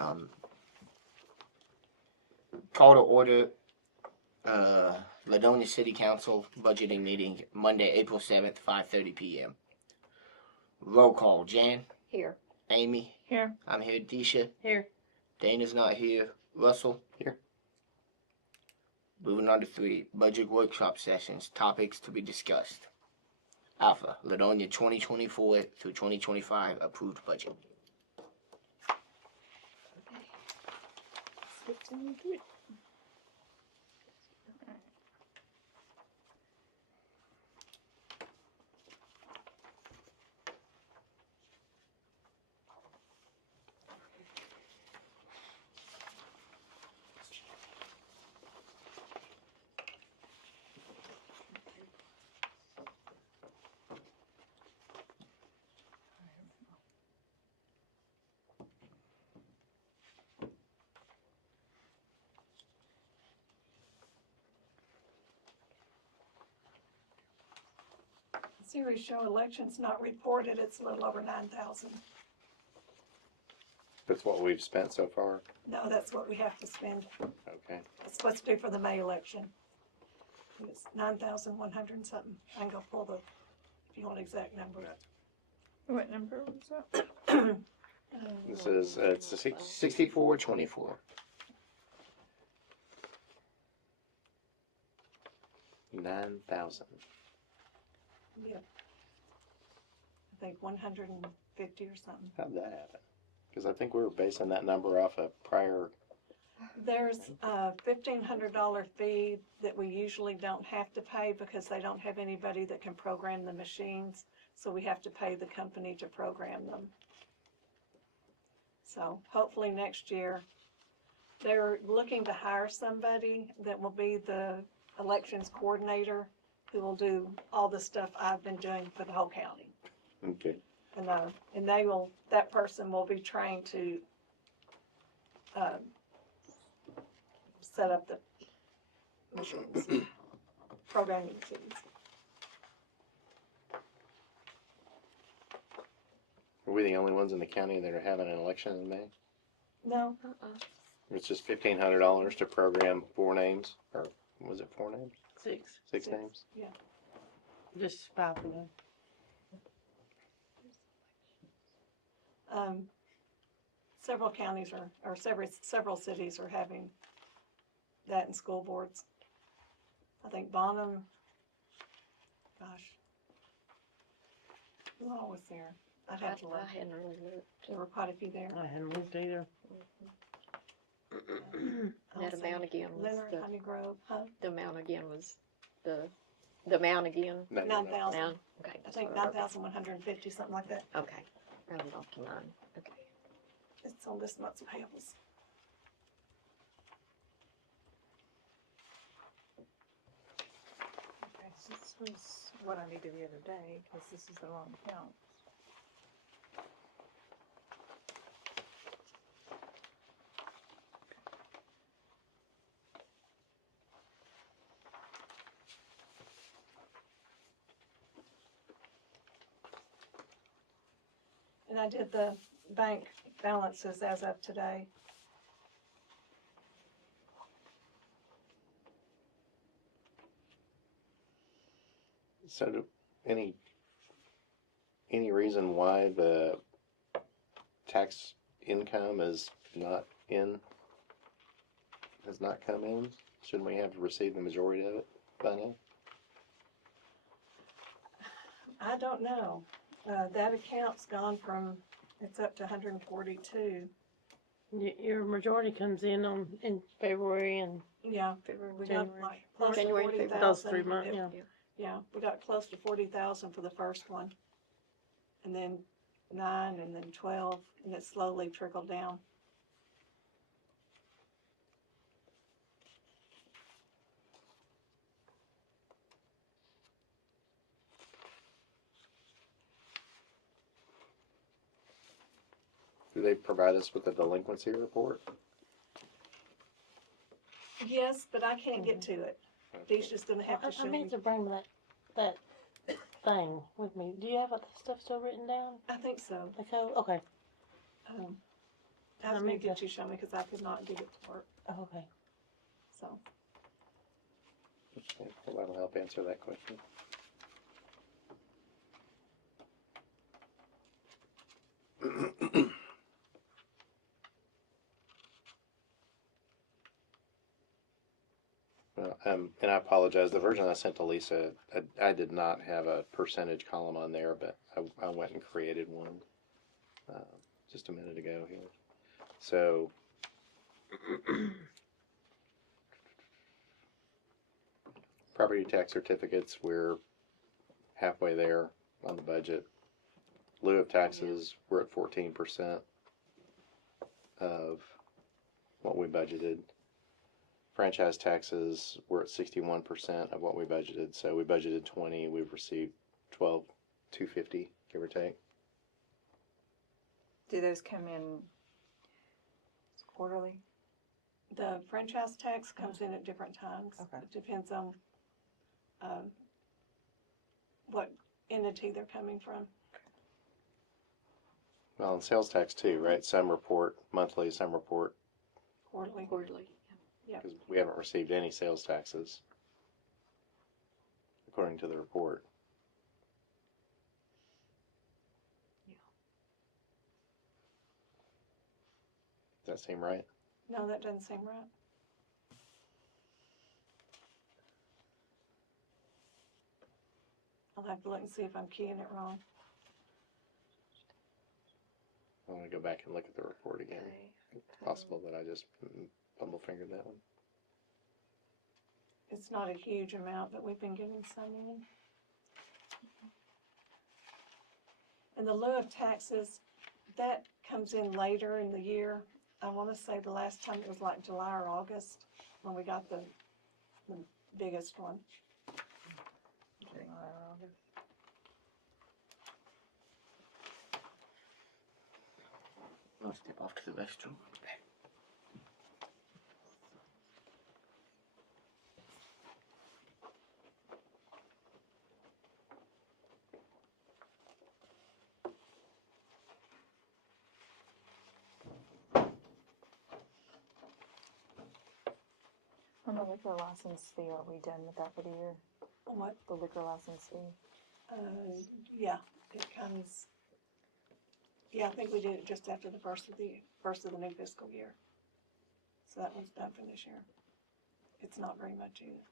Um, Call to order Ladonia City Council budgeting meeting Monday, April 7th, 5:30 p.m. Roll call. Jan? Here. Amy? Here. I'm here. Deisha? Here. Dana's not here. Russell? Here. Moving on to 3. Budget workshop sessions. Topics to be discussed. Alpha. Ladonia 2024 through 2025 approved budget. Series show elections not reported, it's a little over 9,000. That's what we've spent so far? No, that's what we have to spend. Okay. It's supposed to be for the May election. It's 9,100 and something. I can go pull the, if you want exact number. What number was that? This is, it's a 6424. $9,000. Yeah. I think 150 or something. How'd that happen? Because I think we were basing that number off a prior. There's a $1,500 fee that we usually don't have to pay because they don't have anybody that can program the machines. So we have to pay the company to program them. So hopefully next year, they're looking to hire somebody that will be the elections coordinator who will do all the stuff I've been doing for the whole county. Okay. And they will, that person will be trained to set up the machines, programming machines. Are we the only ones in the county that are having an election in May? No, It's just $1,500 to program 4 names, or was it 4 names? 6. 6 Six. names? Just 5 of them. several counties or several cities are having that in school boards. I think Bonham, gosh, who all was there? I'd have to look. I hadn't really looked. There were quite a few there. I hadn't looked either. That Also, amount again was Leonard, Honey Grove, huh? the amount again was the amount again. No, 9,000. Amount? Okay. I that's think what I wrote. 9,150, something like that. Okay. Rounded off to 9. Okay. It's on this month's payables. Okay, so this was what I needed the other day, because this is the wrong count. And I did the bank balances as of today. So any reason why the tax income is not in, has not come in? Shouldn't we have received the majority of it by now? I don't know. That account's gone from, it's up to 142. Your majority comes in in February and Yeah, we got January. like close to January, February. 40,000. Those 3 months, yeah. Yeah, we got close to 40,000 for the first one. And then 9 and then 12, and it slowly trickled down. Do they provide us with a delinquency report? Yes, but I can't get to it. Deisha's gonna have to show I me. need to bring that thing with me. Do you have that stuff still written down? I think so. The code? Okay. I was gonna get you, show me, because I could not get it to work, Oh, okay. so. Okay, well, that'll help answer that question. Well, and I apologize, the version I sent to Lisa, I did not have a percentage column on there, but I went and created one, just a minute ago here. So, property tax certificates, we're halfway there on the budget. Lieu of taxes, we're at 14% of what we budgeted. Franchise taxes, we're at 61% of what we budgeted. So we budgeted 20, we've received 12,250, give or take. Do those come in quarterly? The franchise tax comes in at different times. Okay. It depends on, what entity they're coming from. Well, and sales tax too, right? Some report monthly, some report, Quarterly. because we haven't received any sales taxes, according to the report. Does that seem right? No, that doesn't seem right. I'll have to look and see if I'm keying it wrong. I want to go back and look at the report again. It's possible that I just bumble fingered that one. It's not a huge amount, but we've been getting some in. And the lieu of taxes, that comes in later in the year. I want to say the last time it was like July or August when we got the biggest one. I'll step off to the restroom. On the liquor license fee, are we done with that for the year? On what? The liquor license fee? Yeah, it comes, yeah, I think we did it just after the first of the new fiscal year. So that one's done for this year. It's not very much either.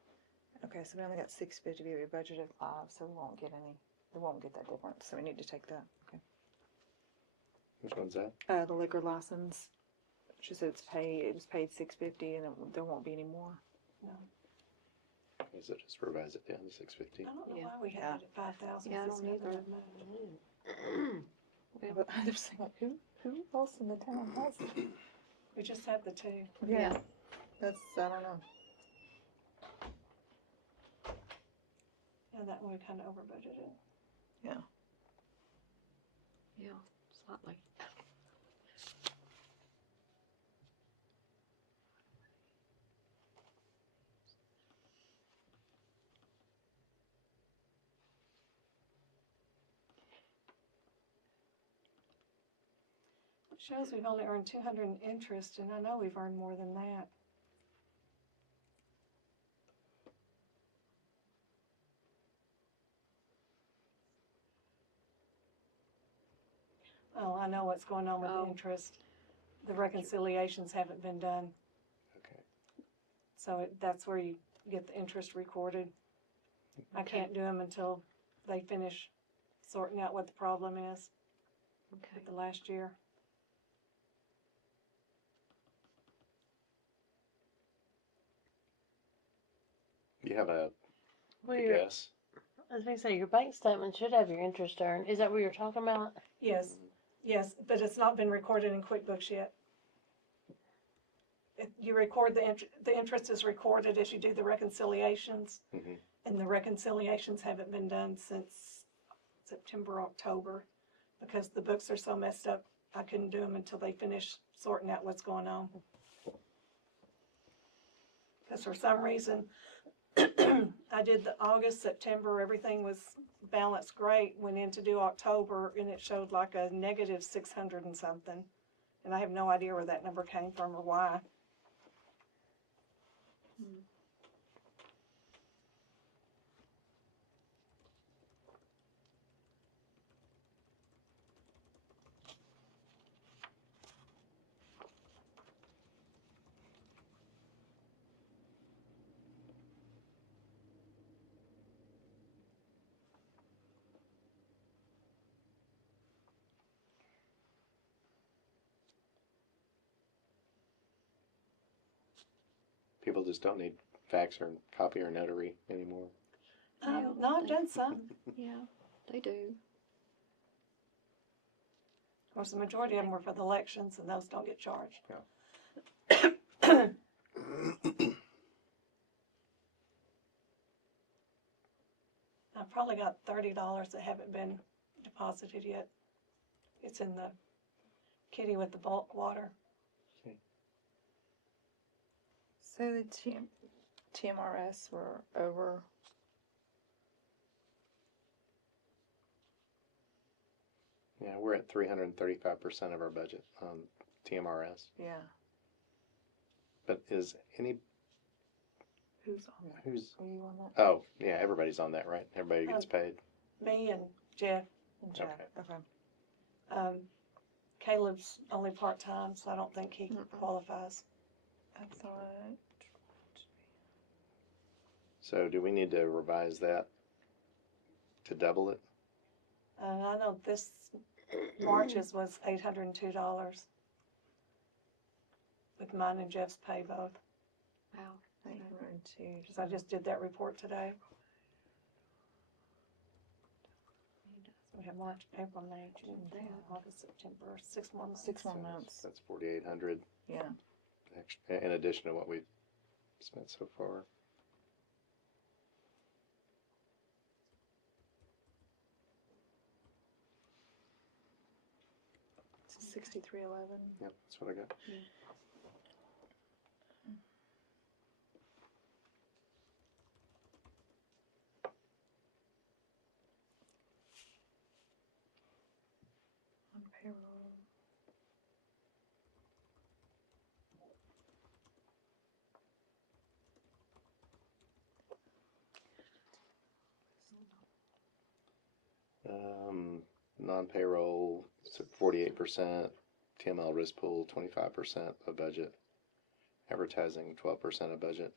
Okay, so we only got $650, we budgeted $5, so we won't get that difference, so we need to take that, okay. Which one's that? The liquor license, she said it was paid $650 and there won't be any more. No, Is it just revise it down to 650? I don't know Yeah. why we had it at 5,000. Yeah, I It's don't never either. that much. But I was thinking, who else in the town has it? We just have the two. Yeah. That's, I don't know. And that one we kind of over budgeted. Yeah, slightly. It shows we've only earned 200 in interest, and I know we've earned more than that. Oh, I know what's going on with the Oh. interest. The reconciliations haven't been done, Okay. so that's where you get the interest recorded. I can't do them until they finish sorting out what the problem is Okay. with the last year. You have a Well, guess? I was gonna say, your bank statement should have your interest earned. Is that what you're talking about? Yes, yes, but it's not been recorded in QuickBooks yet. You record the interest is recorded as you do the reconciliations, Mhm. and the reconciliations haven't been done since September, October, because the books are so messed up, I couldn't do them until they finish sorting out what's going on. Because for some reason, I did the August, September, everything was balanced great, went in to do October, and it showed like a negative 600 and something. And I have no idea where that number came from or why. People just don't need fax or copy or notary anymore. No, I've done some. Yeah, they do. Of course, the majority of them were for the elections, and those don't get charged. I've probably got $30 that haven't been deposited yet. It's in the kitty with the bulk water. So the TMRS were over. Yeah, we're at 335% of our budget on TMRS. Yeah. But is any, Who's on that? who's, Are you on that? oh, yeah, everybody's on that, right? Everybody gets paid? Me and Jeff. And Jeff. Okay. Okay. Caleb's only part-time, so I don't think he qualifies. I thought. So do we need to revise that to double it? I know this March's was $802 with mine and Jeff's pay both, Wow. 802. because I just did that report today. So we have March, April, May, June, July, August, September, 6 more months. 6 more months. That's 4,800 Yeah. in addition to what we've spent so far. It's 6311. Yep, that's what I got. On payroll. Non-payroll, 48%, TML risk pool, 25% of budget, advertising, 12% of budget.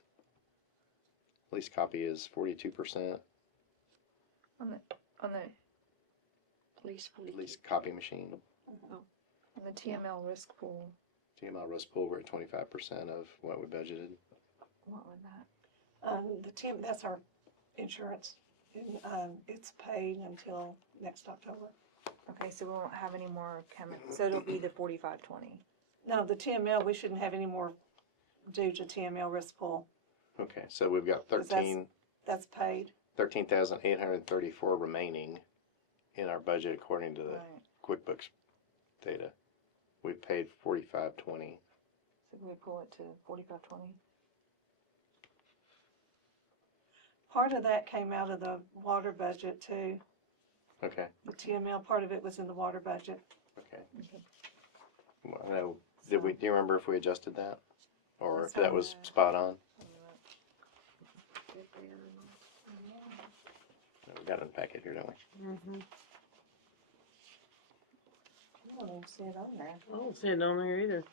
Lease copy is 42%, On the Police 40. lease copy machine. on the TML risk pool. TML risk pool, we're at 25% of what we budgeted. What was that? The team, that's our insurance, and it's paid until next October. Okay, so we won't have any more coming. So it'll be the 4520. No, the TML, we shouldn't have any more due to TML risk pool. Okay, so we've got Is that- That's paid. 13,834 remaining in our budget according to the Right. QuickBooks data. We've paid 4520. So we pull it to 4520. Part of that came out of the water budget too. Okay, The TML, part of it was in the water budget. okay. Well, I know, do you remember if we adjusted that? Or if That's that on was the- spot on? We got it in the packet here, don't we? Mm-hmm. I don't even see it on there. I don't see it on there either.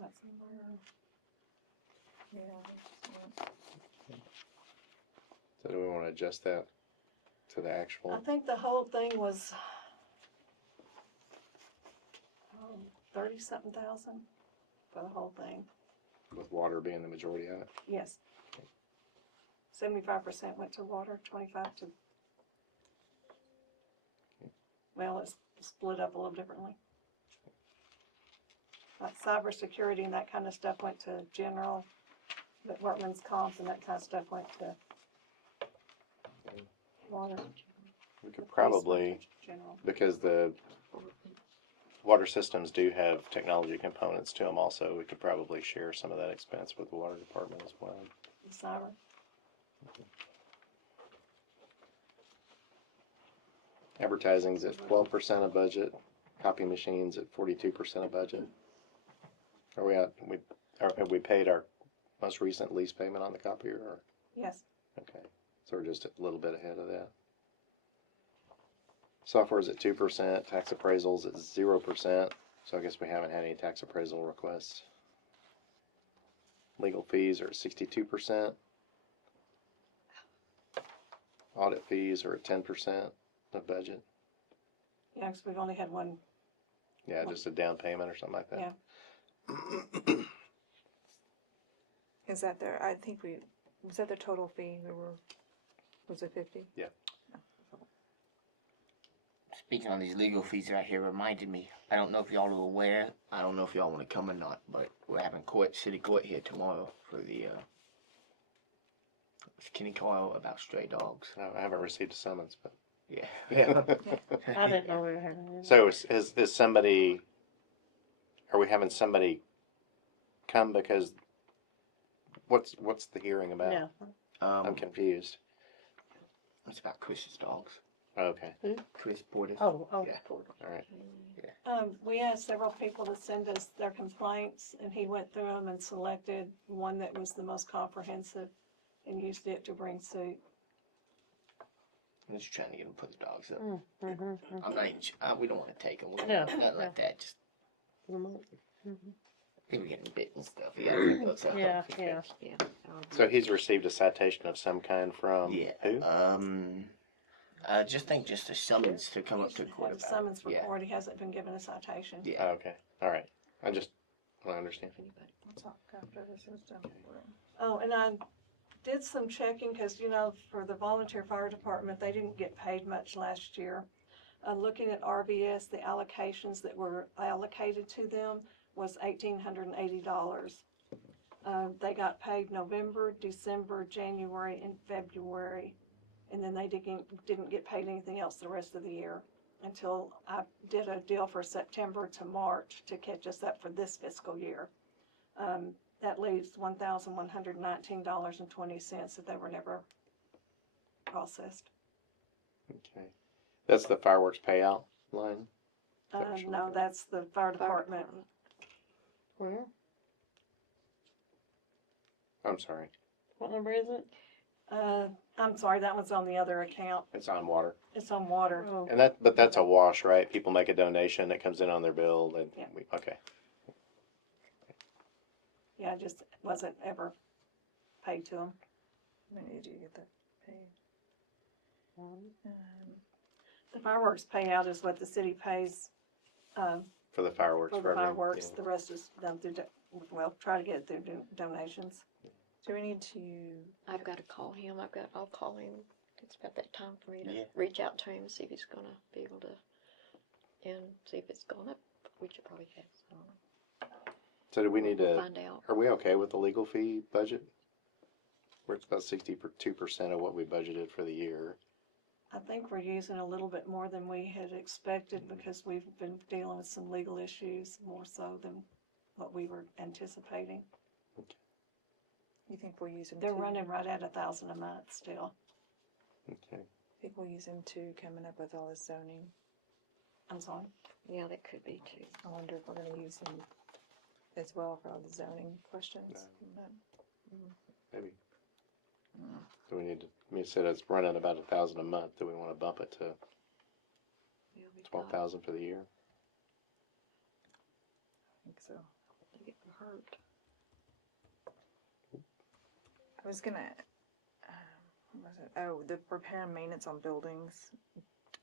That's somewhere. Yeah. So do we want to adjust that to the I actual? think the whole thing was 30-something thousand for the whole thing. With water being the majority of it? Yes. 75% went to water, 25 to. Well, it's split up a little differently. Like cybersecurity and that kind of stuff went to general, but workman's comp and that kind of stuff went to water. We could The police went probably, to General. because the water systems do have technology components to them also, we could probably share some of that expense with the water department as well. The cyber. Advertising's at 12% of budget. Copy machines at 42% of budget. Are we at? Have we paid our most recent lease payment on the copier? Or? Yes, Okay, so we're just a little bit ahead of that. Software's at 2%. Tax appraisals at 0%. So I guess we haven't had any tax appraisal requests. Legal fees are at 62%. Audit fees are at 10% of budget. yeah, because we've only had one. Yeah, just a down payment or something like that. Yeah. Is that their, I think was that the total fee? Was it 50? Speaking on these legal fees right here reminded me, I don't know if y'all are aware, I don't know if y'all want to come or not, but we're having city court here tomorrow for the, with Kenny Coyle about stray dogs. No, I haven't received a summons, but. Yeah. I didn't know we were having it. So is somebody, are we having somebody come because, what's the hearing about? No. I'm confused. It's about Chris's dogs. Okay, Chris Portis. Oh, Yeah. all right. We asked several people to send us their complaints, and he went through them and selected one that was the most comprehensive and used it to bring suit. I'm just trying to get him to put the dogs up. Mm-hmm. I'm not even, we don't want to take them. We don't No, want nothing no. like that. Just, Mm-hmm. he was getting bit and stuff. He got to put those up. Yeah, yeah. Yeah. So he's received a citation of some kind from Yeah. who? I just think just a summons to come up to Usually court had a about summons it. Yeah. report, he hasn't been given a citation. Yeah. Oh, okay, all right. I just want to understand. We'll talk after this is done. Oh, and I did some checking, cause you know, for the volunteer fire department, they didn't get paid much last year. Looking at RVS, the allocations that were allocated to them was $1,880. They got paid November, December, January, and February. And then they didn't get paid anything else the rest of the year until I did a deal for September to March to catch us up for this fiscal year. That leaves $1,119.20 that they were never processed. Okay, that's the fireworks payout line. No, that's the fire department. Where? I'm sorry, What number is it? I'm sorry, that one's on the other account. it's on water, It's on water. Oh, and but that's a wash, right? People make a donation that comes in on their bill, and Yeah. okay. Yeah, it just wasn't ever paid to them. When did you get that paid? The fireworks payout is what the city pays, For the fireworks. for the every- fireworks. yeah. The rest is done through, try to get it through donations. Do we need to? I've got to call him. I'll call him. It's about that time for me to Yeah. reach out to him and see if he's gonna be able to, and see if it's gone up. We should probably have. So do we need We'll to, find out. are we okay with the legal fee budget? Where it's about 62% of what we budgeted for the year. I think we're using a little bit more than we had expected because we've been dealing with some legal issues more so than what we were anticipating. You think we'll use them? They're running right at 1,000 a month still. Okay. Think we'll use them too, coming up with all this zoning. I'm sorry. Yeah, that could be too. I wonder if we're gonna use them as well for all the zoning questions. Maybe. Do we need to, you said it's running about 1,000 a month. Do we want to bump it to Yeah, we thought 12,000 for the year? I think so. it would hurt. I was gonna, what was it? Oh, the repair and maintenance on buildings,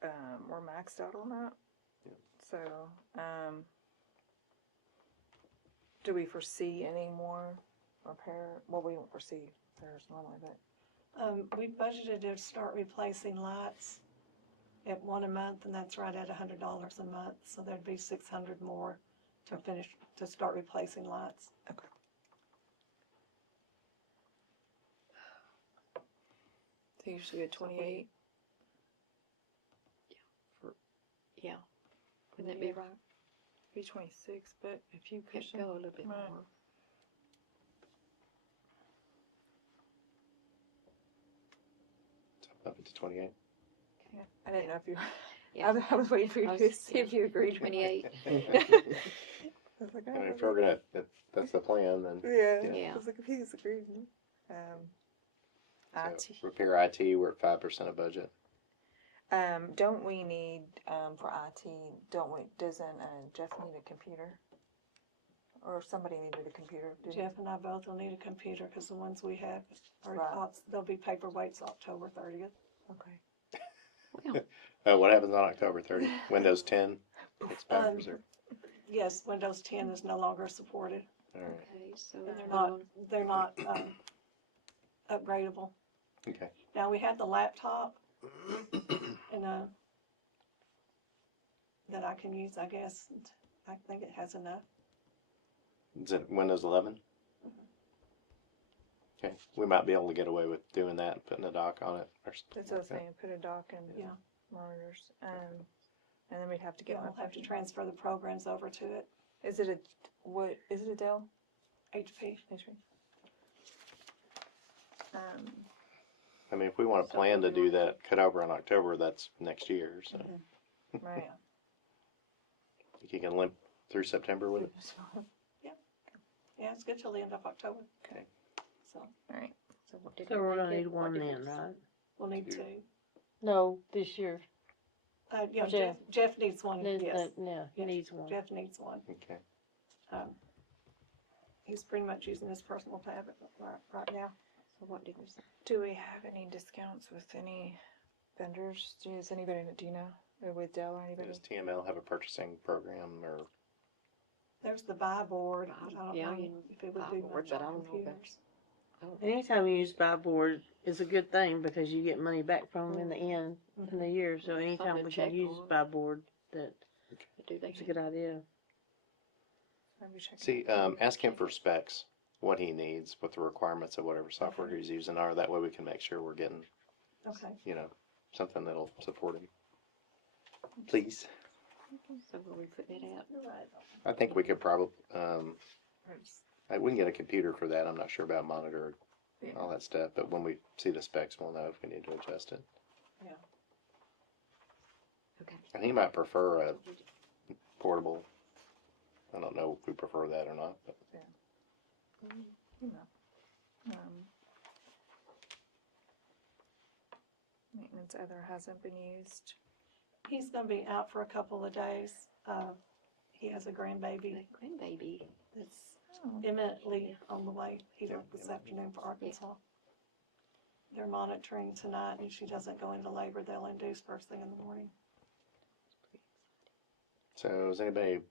we're maxed out on that. So, do we foresee any more repair? Well, we don't foresee repairs normally, but We budgeted to start replacing lights at one a month, and that's right at $100 a month. So there'd be 600 more to start replacing lights. so usually at 28. Yeah. Wouldn't that be Yeah. right? Be 26, but if you Could cushion, go a little bit Right. more. up into 28. Yeah, I didn't know if you. Yeah. I was waiting for you I to was- see if you agreed. 28. I was like, I mean, if oh, we're gonna, if that's the plan, then yeah. Yeah. I was like, if he's agreed. IT. so repair IT, we're at 5% of budget. Don't we need for IT? Doesn't Jeff need a computer? Or somebody needed a computer? didn't Jeff and I both will need a computer, cause the ones we have are, Right. they'll be paperweights October 30th. Okay. What happens on October 30th? Windows 10 expires or, Yes, Windows 10 is no longer supported, all right, Okay, so and we're on- they're not, upgradable. okay. Now, we have the laptop, and, that I can use, I guess, I think it has enough. Is it Windows 11? Okay, we might be able to get away with doing that and putting a dock on it or something That's what I was like that. saying. Put a dock and Yeah. monitors. And then we'd have to get. We'll have to transfer the programs over to it, Is it a Dell? HP. HP. I mean, if we want to So plan to we do want- that cut over in October, that's next year, so Right. you can limp through September with it. Yeah, it's good till the end of October. Okay. So, Alright. So what did So we we're gonna make it? need What one did then, we- right? we'll need Two. two. No, this year. Yeah, Jeff. Jeff needs one, Needs yes. that- Yeah, he Yes. needs one. Jeff needs one. Okay. He's pretty much using his personal tablet right now. So what did we say? Do we have any discounts with any vendors? Do you know? Or with Dell or anybody? Does TML have a purchasing program or? There's the buy board. I don't Yeah, know you if it would buy do board, much but I on don't know about- computers. Anytime you use buy board is a good thing because you get money back from them in the end in the year. So anytime to we check can use on. buy board, Do they that's a have- good idea. Maybe check it See, out. ask him for specs, what he needs, what the requirements of whatever software he's using are. That way we can make sure we're getting, Okay. something that'll support him. Please. So were we putting it out? I think we could probably, It's- we can get a computer for that. I'm not sure about monitor, Yeah. all that stuff, but when we see the specs, we'll know if we need to adjust it. Okay. And he might prefer a portable. I don't know if we prefer that or not, but You know. Maintenance other hasn't been used. He's gonna be out for a couple of days. He has a grandbaby The grandbaby. that's Oh. imminently on the way. He left this afternoon for Arkansas. They're monitoring tonight, and if she doesn't go into labor, they'll induce first thing in the morning. so is anybody,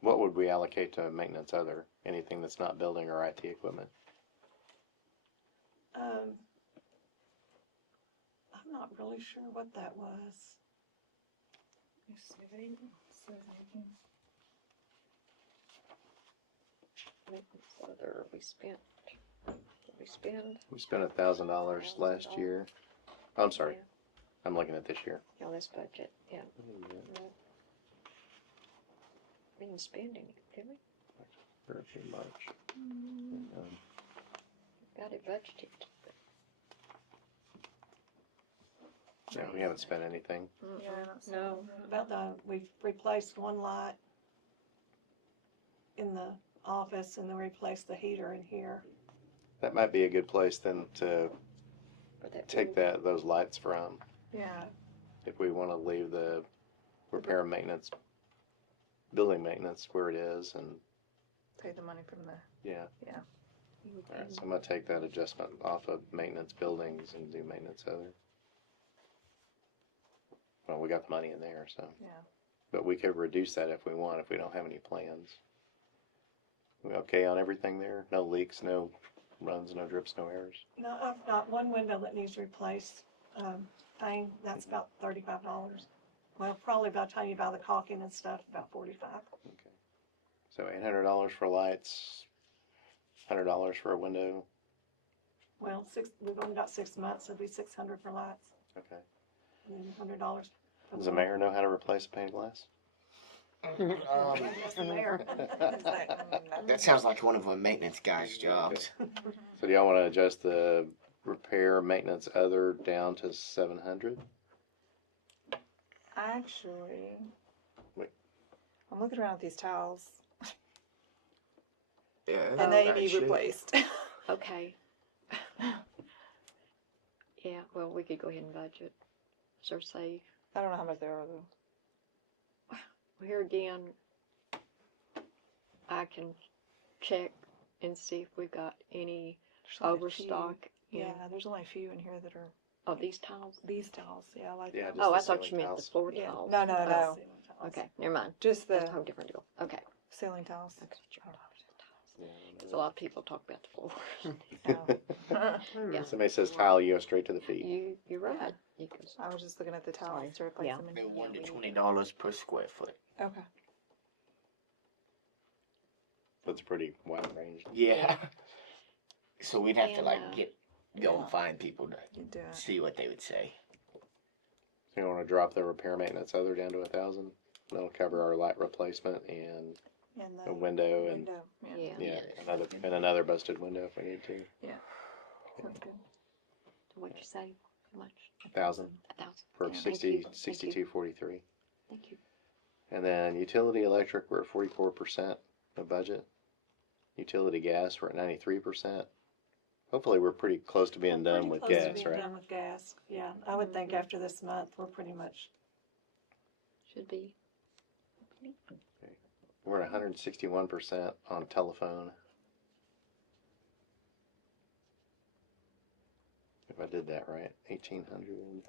what would we allocate to maintenance other? Anything that's not building or IT equipment? I'm not really sure what that was. Maintenance other, we spent, did we spend? We spent $1,000 last year. Oh, I'm sorry, I'm looking at this year. Yeah, this budget, yeah. We didn't spend any, did we? Very much. Um, Got it budgeted. No, we haven't spent anything. Yeah, I don't see No. that. We've replaced one light in the office and then replaced the heater in here. That might be a good place then to For that take those lights from, Yeah. if we wanna leave the repair and maintenance, building maintenance where it is, and, Take the money from the. yeah. we Alright, can- so I'm gonna take that adjustment off of maintenance buildings and do maintenance other. Well, we got the money in there, so. Yeah. But we could reduce that if we want, if we don't have any plans. We okay on everything there? No leaks, no runs, no drips, no errors? No, I've got one window that needs replaced, thing, that's about $35. Well, probably by the time you buy the caulking and stuff, about 45. Okay. So $800 for lights, $100 for a window, Well, we've only got 6 months, so it'd be 600 for lights, okay. and then $100 for Does the mayor know how to replace a pane of glass? Yes, the mayor. That sounds like one of a maintenance guy's jobs. So do y'all wanna adjust the repair, maintenance, other down to 700. Actually, Wait. I'm looking around at these tiles, Yeah, and they that need should- replaced. Okay. Yeah, well, we could go ahead and budget. So say, I don't know how much they are though. here again, I can check and see if we've got any There's only a few. overstock in, Yeah, there's only a few in here that are of these tiles. these tiles. Yeah, like Yeah, those. just Oh, I the thought you ceiling meant the tiles. floor Yeah. tiles. No, no, Oh, no. Ceiling tiles. okay, never mind. Just That's a the whole different deal. Okay. ceiling tiles. Because a lot of people talk about the floor. Oh. Yeah. Somebody says tile, you go straight to the feet. You're right. You can, I was just looking at the tiles Sorry. to replace Yeah. them. They're In. $1 to we need $20 per square foot. Okay. That's pretty wide range. Yeah. So we'd have to And, like go yeah. and find people to You do it. see what they would say. So you want to drop the repair, maintenance, other down to 1,000. That'll cover our light replacement and And a the window and window. Yeah. yeah. yeah, another busted window if we need to. Sounds good. What'd you say? How much? 1,000 1,000. for Yeah. 60, Thank you. 6243. Thank you. And then utility electric, we're at 44% of budget. Utility gas, we're at 93%. Hopefully, we're pretty close to being done with Pretty close to gas, being right? Done with gas, yeah. I would think Mhm. after this month, we're pretty much, Should be. We're at 161% on telephone. If I did that right, 1,800.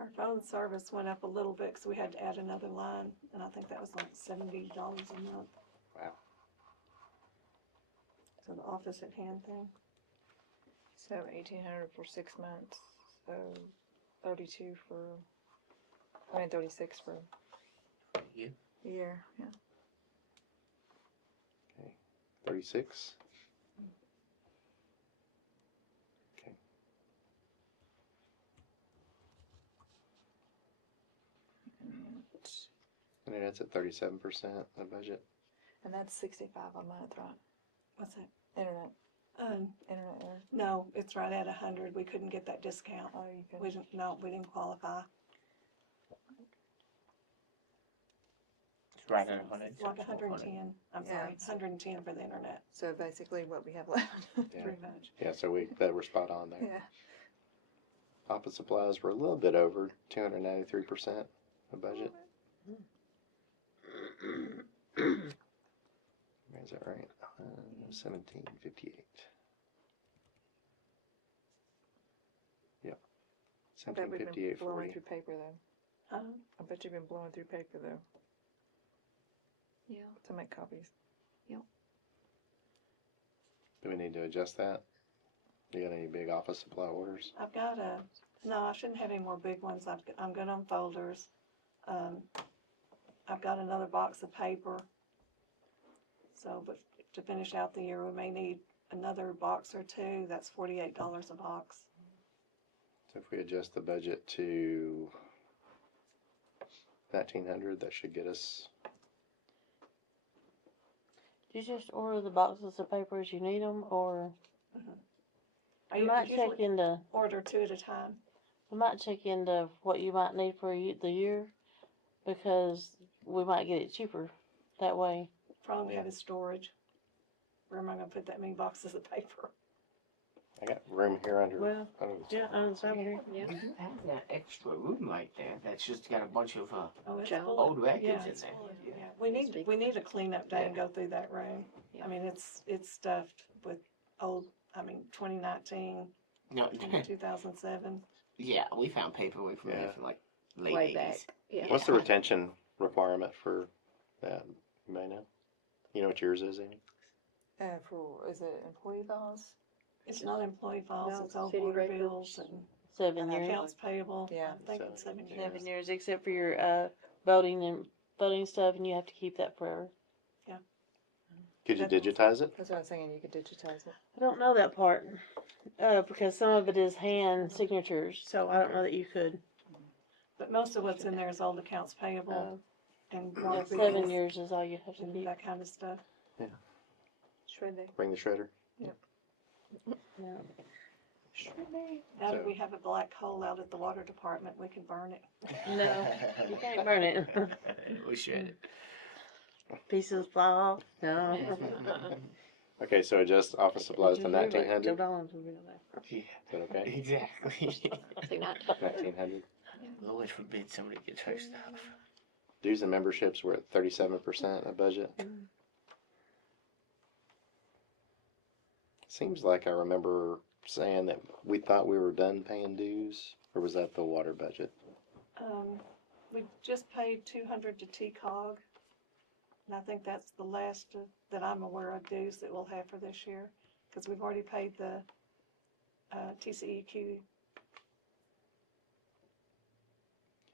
our phone service went up a little bit because we had to add another line, and I think that was like $70 a month. Wow. So the office at hand thing. So 1,800 for 6 months. So 32 for. 36 for. Yeah. A year. Yeah. 36. Okay. And that's at 37% of budget. And that's 65 a month, right? What's that? Internet. Internet there. No, it's right at 100. We couldn't get that discount. Oh, you We can. didn't, no, we didn't qualify. It's right at 100. It's like 110. I'm Yeah, sorry, it's- 110 for the internet, So basically, what we have left. Yeah. pretty much. Yeah, so we're spot on there. Yeah. Office supplies were a little bit over 293% of budget. Is that right? 1758. Yep. I bet we've been blowing 1758.40. through paper though. I bet you've been blowing through paper though Yeah. to make copies. Do we need to adjust that? You got any big office supply orders? I've got no, I shouldn't have any more big ones. I'm good on folders. I've got another box of paper. So, but to finish out the year, we may need another box or two. That's $48 a box. So if we adjust the budget to 1,900, that should get us. Did you just order the boxes of paper as you need them, or I you might usually check into order 2 at a time. what you might need for the year, because we might get it cheaper that way. Problem we have is storage. Where am I gonna put that many boxes of paper? I got room here under. Well, under yeah, I understand here. Yeah. We do have that extra room right there. That's just got a bunch of Oh, it's Joe. full old of, records yeah, in it's there. full of, yeah. We need a cleanup day and go through that room. Yeah. I mean, it's stuffed with old, 2019, No, 2007. yeah, we found paperwork from there Yeah. from like late Way 80s. back. Yeah. What's the retention requirement for that? You may know. You know what yours is, Amy? Is it employee files? It's not employee files, No, it's old city water records. bills and 7 years. accounts payable. Yeah. I'm thinking 7 years. 7 years, except for your voting stuff, and you have to keep that forever. Could you That- digitize it? That's what I was thinking. You could digitize it. I don't know that part, because some of it is hand signatures, so I don't know that you could. But most of what's in there is old accounts payable. and Yeah, water 7 bills years is all you have to and keep. that kind of stuff. Shred day. Bring the shredder. Yeah. Shred day. Now that So- we have a black hole out at the water department, we can burn it. No, you can't burn it. We should. Pieces fly off. No. Okay, so adjust office supplies to Just remember, 1900. Joe Dolan's will be on there. Yeah, Is that okay? exactly. Say not. 1900. Lord forbid somebody gets her stuff. Dues and memberships were at 37% of budget. Seems like I remember saying that we thought we were done paying dues, or was that the water budget? We just paid 200 to TCOG, and I think that's the last that I'm aware of dues that we'll have for this year, because we've already paid the TCEQ.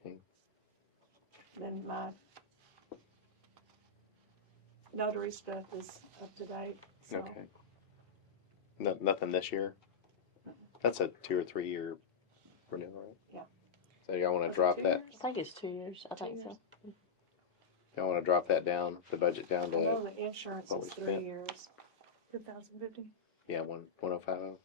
Okay. Then my notary stuff is up to date, so. Okay. Nothing this year? That's a 2 or 3 year renewal, right? Yeah. So y'all want Was to it drop 2 that? years? I think it's 2 years. I think so. Y'all want to drop that down, the budget down I know to, the insurance what is we 3 spent. years. 2050. yeah, 1050?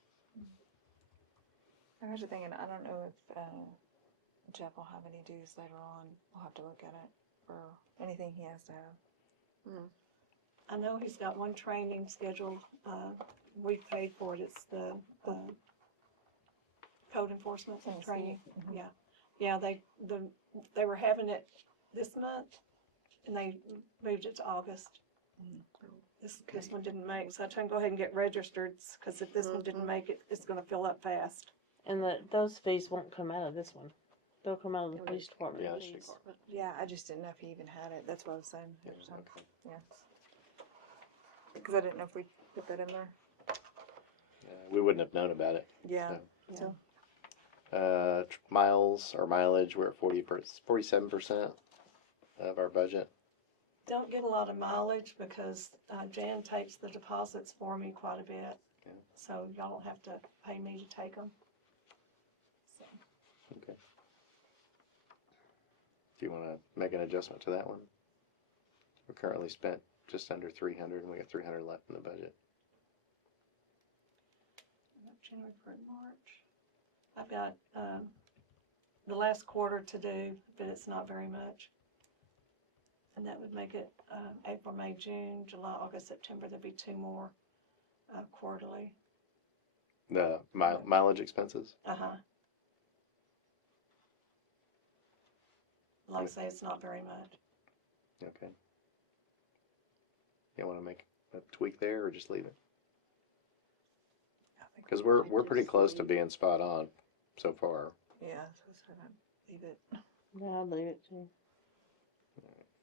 I was just thinking, I don't know if Jeff will have any dues later on. We'll have to look at it for anything he has to have. I know he's got one training scheduled, we paid for it, it's the code enforcement Tennessee. training, Mhm. yeah. Yeah, they were having it this month, and they moved it to August. This one didn't make, so I tried to go ahead and get registered, cause if this one didn't make it, it's gonna fill up fast. And those fees won't come out of this one. They'll come out of the police department Yeah, that's fees. Yeah, I just didn't know if he even had it. That's what I was saying. Yeah, So, okay. yeah. Because I didn't know if we put that in there. We wouldn't have known about it. Yeah. So. So, Miles or mileage, we're at 47% of our budget. Don't get a lot of mileage, because Jan takes the deposits for me quite a bit, Yeah. so y'all don't have to pay me to take them. So. Okay. Do you want to make an adjustment to that one? We're currently spent just under 300, and we got 300 left in the budget. January, February, March. I've got, the last quarter to do, but it's not very much. And that would make it, April, May, June, July, August, September, there'd be 2 more, quarterly. The mileage expenses? Uh-huh. Like I say, it's not very much. Okay. You want to make a tweak there or just leave it? I think Because we we're might pretty just close to leave- being spot on so far. Yeah, so I'd leave it. Yeah, I'll leave it too.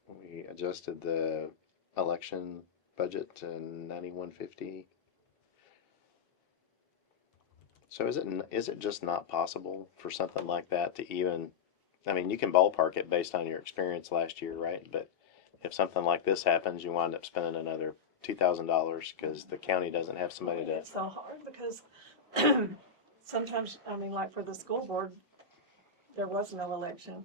We adjusted the election budget to 9150. So is it just not possible for something like that to even, I mean, you can ballpark it based on your experience last year, right? But if something like this happens, you wind up spending another $2,000 because the county doesn't have somebody to. It's so hard, because sometimes, I mean, like for the school board, there was no election.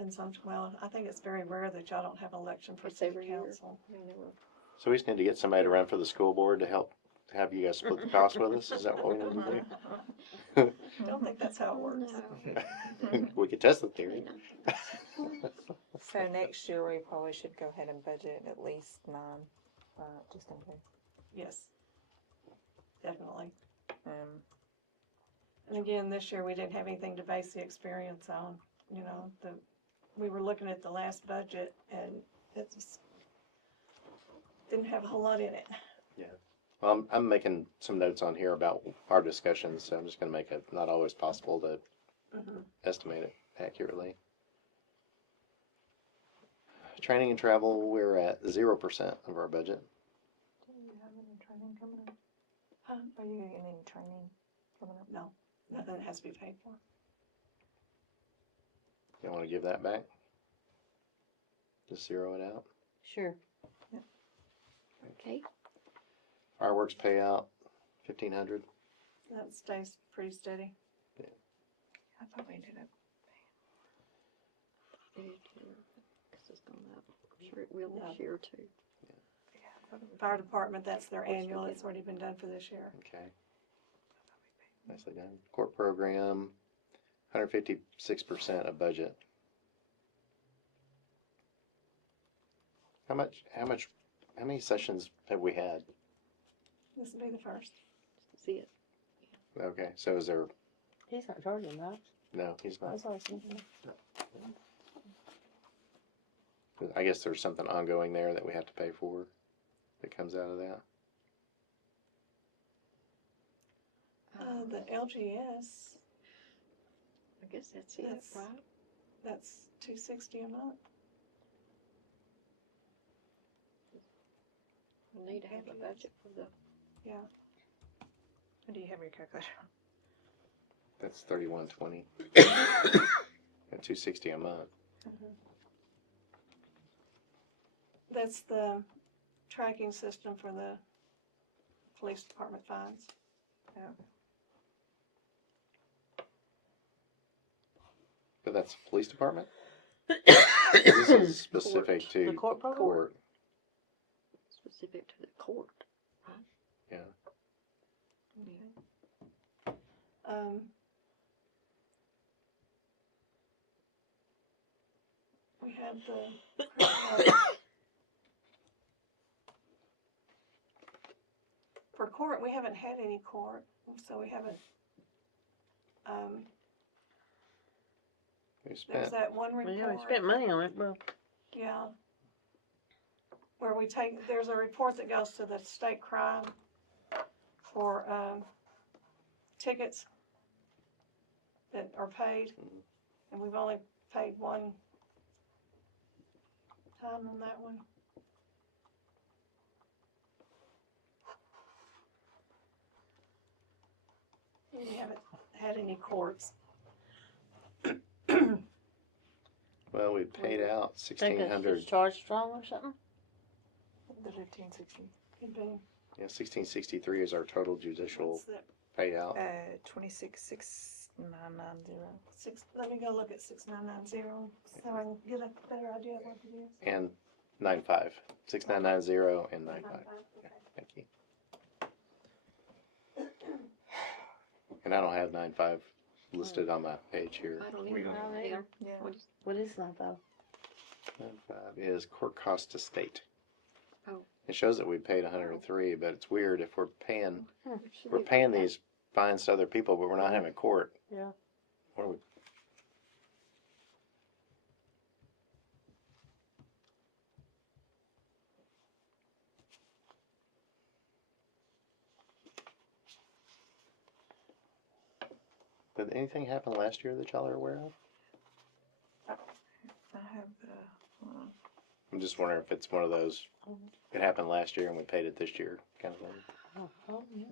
In some, well, I think it's very rare that y'all don't have election for It's city every year. council. So we just need to get somebody to run for the school board to help have you guys split the cost with us? Is that what we need to do? I don't think that's how it works. No. We could test the theory. So next year, we probably should go ahead and budget at least 9, just in case. Yes, definitely. Um, And again, this year, we didn't have anything to base the experience on, you know, we were looking at the last budget, and it just didn't have a whole lot in it. Well, I'm making some notes on here about our discussions, so I'm just going to make it not always possible to estimate it accurately. Training and travel, we're at 0% of our budget. do you have any training coming up? Huh? Are you getting any training coming up? No, nothing has to be paid for. You want to give that back? Just zero it out. Sure. Okay. Fireworks payout, 1,500. That stays pretty steady. I thought we did it. has gone up. I'm sure it will this year too. Fire department, that's their What's annual, the it's already been done for this year. Okay. Nicely done. Court program, 156% of budget. How many sessions have we had? This will be the first. See it. Okay, so is there, He's not charging that. no, he's not. That's all I was thinking. I guess there's something ongoing there that we have to pay for that comes out of that. The LGS, I guess that's it, That's- right? that's $260 a month. We need to have a budget for the, Do you have your calculator? That's 3120. And 260 a month. That's the tracking system for the police department fines. But that's the police department? This is specific The to court program? court. specific to the court. Yeah. We had the for court, we haven't had any court, so we haven't, We there's spent, that one Well, yeah, we report, spent money on it, well, yeah. Where we take, there's a report that goes to the state crime for, tickets that are paid, and we've only paid one time on that one. We haven't had any courts. well, we paid out think it's 1,600. just charged strong or something? The 1560. Could be. Yeah, 1,663 is our total judicial What's that? payout. 266990. Let me go look at 6990, so I can get a better idea of what it is. And 95. 6990 and 95. Okay. Thank you. And I don't have 95 listed on my page here. I don't We even don't know either. either. Yeah. What is- What is that though? 95 is court cost to state. Oh. It shows that we paid 103, but it's weird if we're paying it should we're be paying like these fines to other people, but we're not having court. Yeah. What are we? Did anything happen last year that y'all are aware of? I have the. I'm just wondering if it's one of those. It happened last year and we paid it this year, kind of thing. Oh, yeah.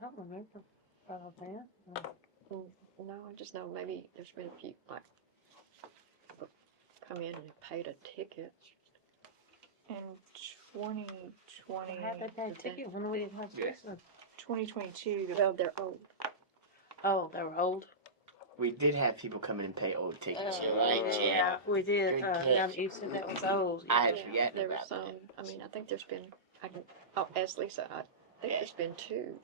I don't remember about that. No, I just know maybe there's been a few, like, people come in and paid a ticket. In 2020, How they pay a ticket when we didn't have Yeah. system? 2022, the Well, they're old. Oh, they were old. We did have people come in and pay old tickets, Oh, right? Yeah. We did, Good now catch. that you said that was old. I had yeah. forgotten There were about some, that. I mean, I think there's been, I'll ask Lisa, I think there's been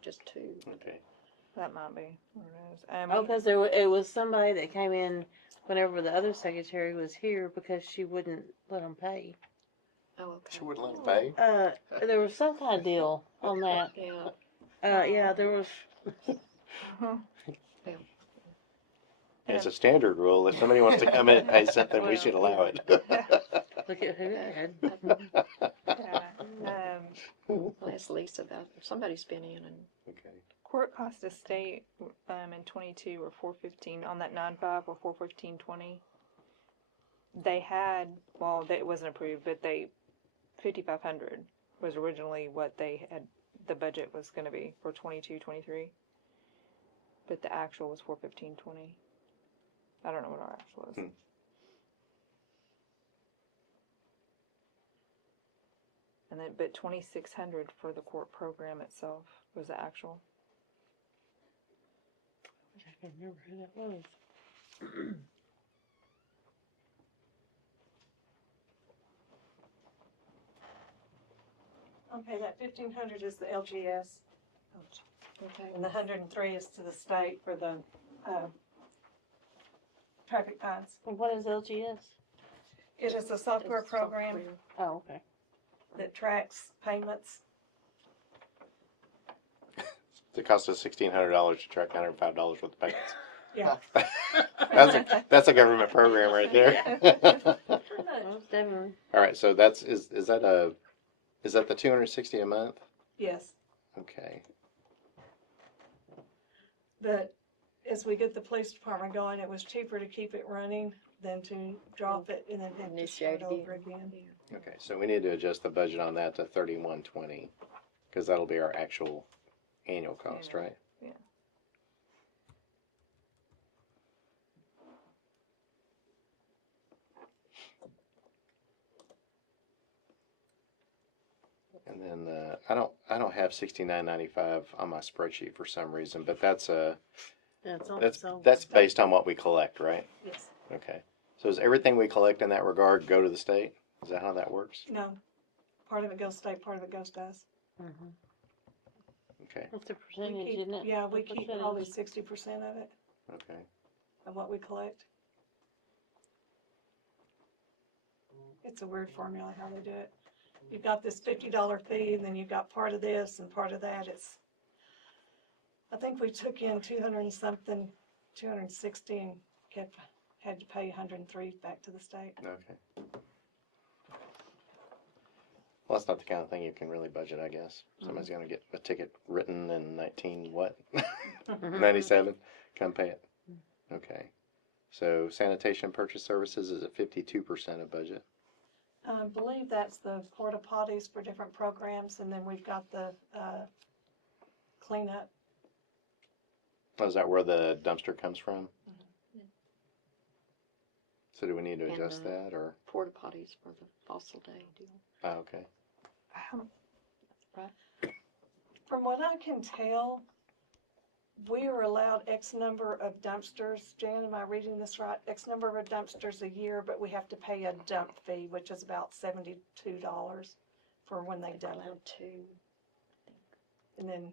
just two. Okay. that might be what it is. Oh, because it was somebody that came in whenever the other secretary was here because she wouldn't let them pay. Oh, okay. She wouldn't let them pay. There was some kind of deal on that. Yeah, Yeah, there was. It's a standard rule. If somebody wants to come in and pay something, we should allow it. Look at who it had. yeah. I'll ask Lisa about, somebody's been in and, Okay. Court cost of state in 22 were 415 on that 9.5 or 415.20. They had, well, it wasn't approved, but 5,500 was originally what they had. The budget was going to be for 22-23, but the actual was 415.20. I don't know what our actual is. And then, but 2,600 for the court program itself was the actual. can't remember who that was. Okay, that 1,500 is the LGS, Okay. and the 103 is to the state for the, traffic fines. And what is LGS? It is a software It's program software. Oh, okay. that tracks payments. It costs us $1,600 to track $105 worth of payments. Yeah. That's a government program right there. Well, it's definitely. All right, so is that the 260 a month? Yes, Okay. but as we get the police department going, it was cheaper to keep it running than to drop it and then have to start Initiate over again. Yeah. Okay, so we need to adjust the budget on that to 3120, because that'll be our actual annual cost, Yeah. right? Yeah. And then I don't have 6995 on my spreadsheet for some reason, but that's that's based on what we collect, right? Yes. Okay. So does everything we collect in that regard go to the state? Is that how that works? No, part of it goes state, part of it goes to us. Mm-hmm. Okay. What's the We percentage, keep, isn't it? yeah, we The keep probably percentage. 60% of it, Okay. of what we collect. It's a weird formula how they do it. You've got this $50 fee, and then you've got part of this and part of that. I think we took in 200 and something, 260, and had to pay 103 back to the state. Okay. Well, that's not the kind of thing you can really budget, I guess. Somebody's gonna get a ticket written in 97, come pay it. Okay. So sanitation purchase services is at 52% of budget. I believe that's the porta potties for different programs, and then we've got the cleanup. Oh, is that where the dumpster comes from? So do we need to And, adjust that, or? Porta potties for the fossil day deal. Oh, okay. From what I can tell, we are allowed X number of dumpsters. Jan, am I reading this right? X number of dumpsters a year, but we have to pay a dump fee, which is about $72 for when they dump it. Allowed to. And then,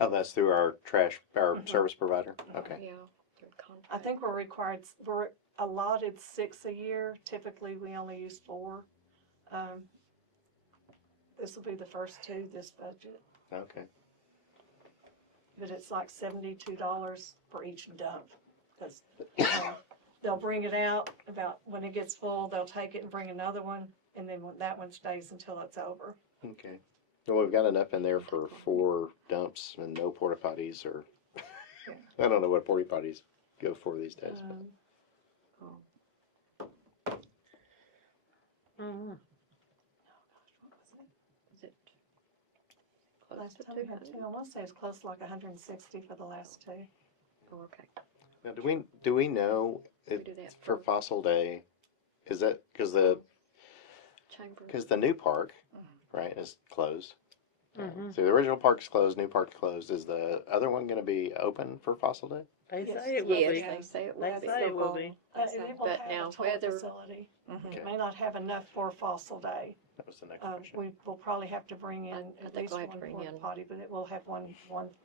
Oh, that's through our Mhm. service provider? Okay. Yeah. Through contract. I think we're allotted 6 a year. Typically, we only use 4. This will be the first 2 this budget, Okay. but it's like $72 for each dump. Cause they'll bring it out about when it gets full, they'll take it and bring another one, and then that one stays until it's over. Okay. Well, we've got enough in there for 4 dumps and no porta potties, or I don't know what porta potties go for these days. But. Oh, Mm-hmm. is it close Last to time we had 200? 2, I wanna say it's close to like 160 for the last 2. Oh, okay. Now, do we know if do that for for- Fossil Day, is that because Chamber. the new park, right, is closed? Mm-hmm. So the original park's closed, new park's closed. Is the other one going to be open for Fossil Day? They Yes. say it will Yes, be. they say it They will be. say it will be. And it will But have now a total whether- facility. Mhm. It may not have enough for Fossil Day. That was the next question. We will probably have to bring in I at think least we'll have one to bring porta in- potty, but it will have one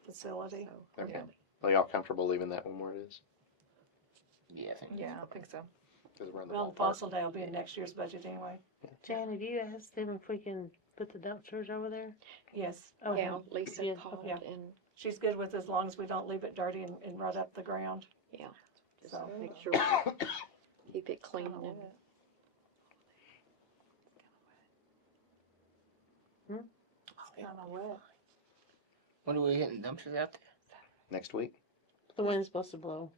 facility. So, Okay. yeah. Are y'all comfortable leaving that one where it is? Yeah, I think. Yeah, I think so. Because we're in the Well, ballpark. Fossil Day will be in next year's budget anyway. Jan, have you asked them if we can put the dumpsters over there? Yes, Oh, Yeah, Lisa Yeah, called okay. and, she's good with as long as we don't leave it dirty and rut up the ground. yeah, just So- make sure we keep it clean and Kinda wet. When are we hitting dumpsters out there? Next week? The wind's supposed to blow.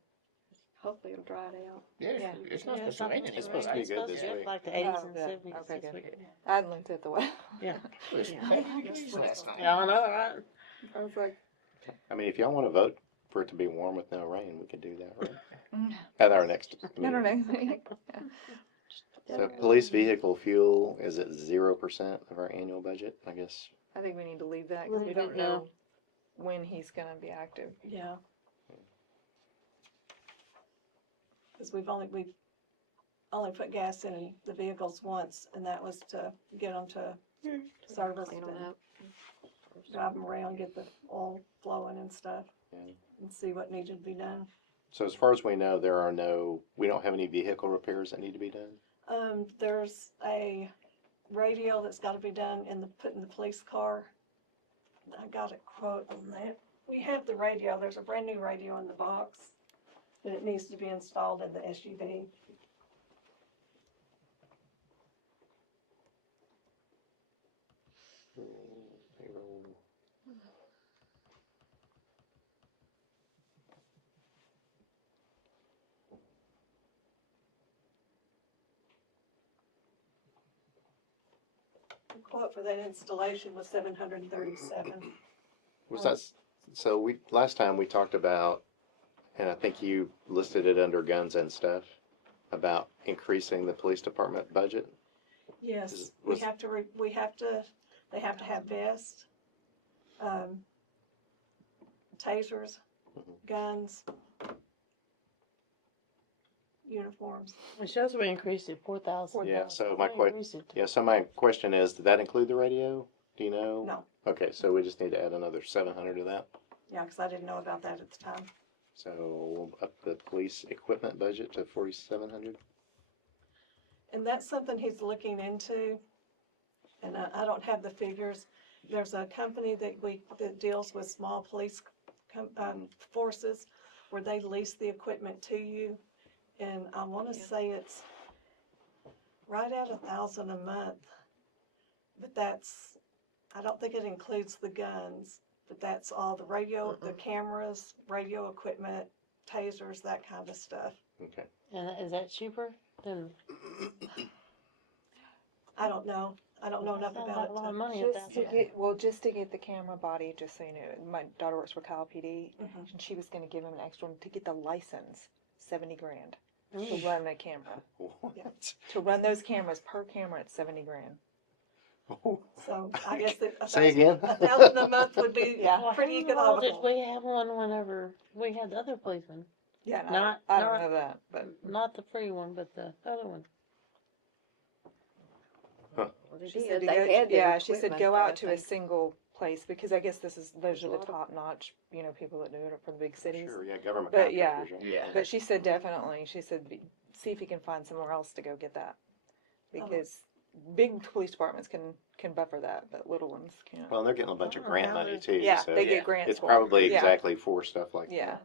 hopefully it'll dry it out. Yeah, it's not Yeah, supposed to rain It's this supposed week, to be It's good supposed this to get week. like the 80s Oh, and good. 70s Okay, this good. week. I hadn't looked at the weather. Yeah. It was Yeah. 90 degrees last night. Yeah, I know, right? I was like, I mean, if y'all want to vote for it to be warm with no rain, we could do that, right? mm, At our next I meeting. don't know. So police vehicle fuel is at 0% of our annual budget, I guess. I think we need to leave that because we Leave don't it, know when he's gonna be active. Yeah. Cause we've only put gas in the vehicles once, and that was to get them to service Clean 'em and up. drive them around, get the oil flowing and stuff, Yeah. and see what needed to be done. So as far as we know, we don't have any vehicle repairs that need to be done? There's a radio that's gotta be done put in the police car. I got a quote on that. We have the radio, there's a brand new radio in the box, but it needs to be installed in the SUV. Payroll. The quote for that installation was $737. Was that, so last time we talked about, and I think you listed it under guns and stuff, about increasing the police department budget? Yes, Was- they have to have vests, tasers, guns, uniforms. It shows we increased it 4,000. Yeah, so We my increased it. Yeah, so my question is, did that include the radio? Do you know? No. Okay, so we just need to add another 700 to that. Yeah, because I didn't know about that at the time. So we'll up the police equipment budget to 4,700. And that's something he's looking into, and I don't have the figures. There's a company that deals with small police forces where they lease the equipment to you. And I want to Yeah. say it's right at $1,000 a month. But I don't think it includes the guns, but that's all the radio, the cameras, radio equipment, tasers, that kind of stuff. Okay. And is that cheaper than? I don't know. I don't know enough Sounds about like it a lot of to. money if Just that's to it. just to get the camera body, just so you know, my daughter works for Kyle PD, Mhm. and she was gonna give him an extra one to get the license, 70 grand to Mm. run the camera. What? To run those cameras per camera, it's 70 grand. So I guess that Say again? $1,000 a month would be Yeah. pretty Well, did economical. we have one whenever we had the other policeman? Yeah, no, Not- I don't not- know that, but Not the free one, but the other one. Well, they she did. said, to They go, had their yeah, she said equipment, go I out to a think. single place because I guess those are the Sure. top notch, people that do it for the big cities. Sure, yeah, government But, yeah. contractors, right? Yeah. But she said definitely. She said see if you can find somewhere else to go get that because big police departments can buffer that, but little ones can't. Well, and they're getting a bunch of Oh, grant how money is- too. Yeah, so they yeah, get grants. it's for probably it. Yeah. exactly for stuff like Yeah.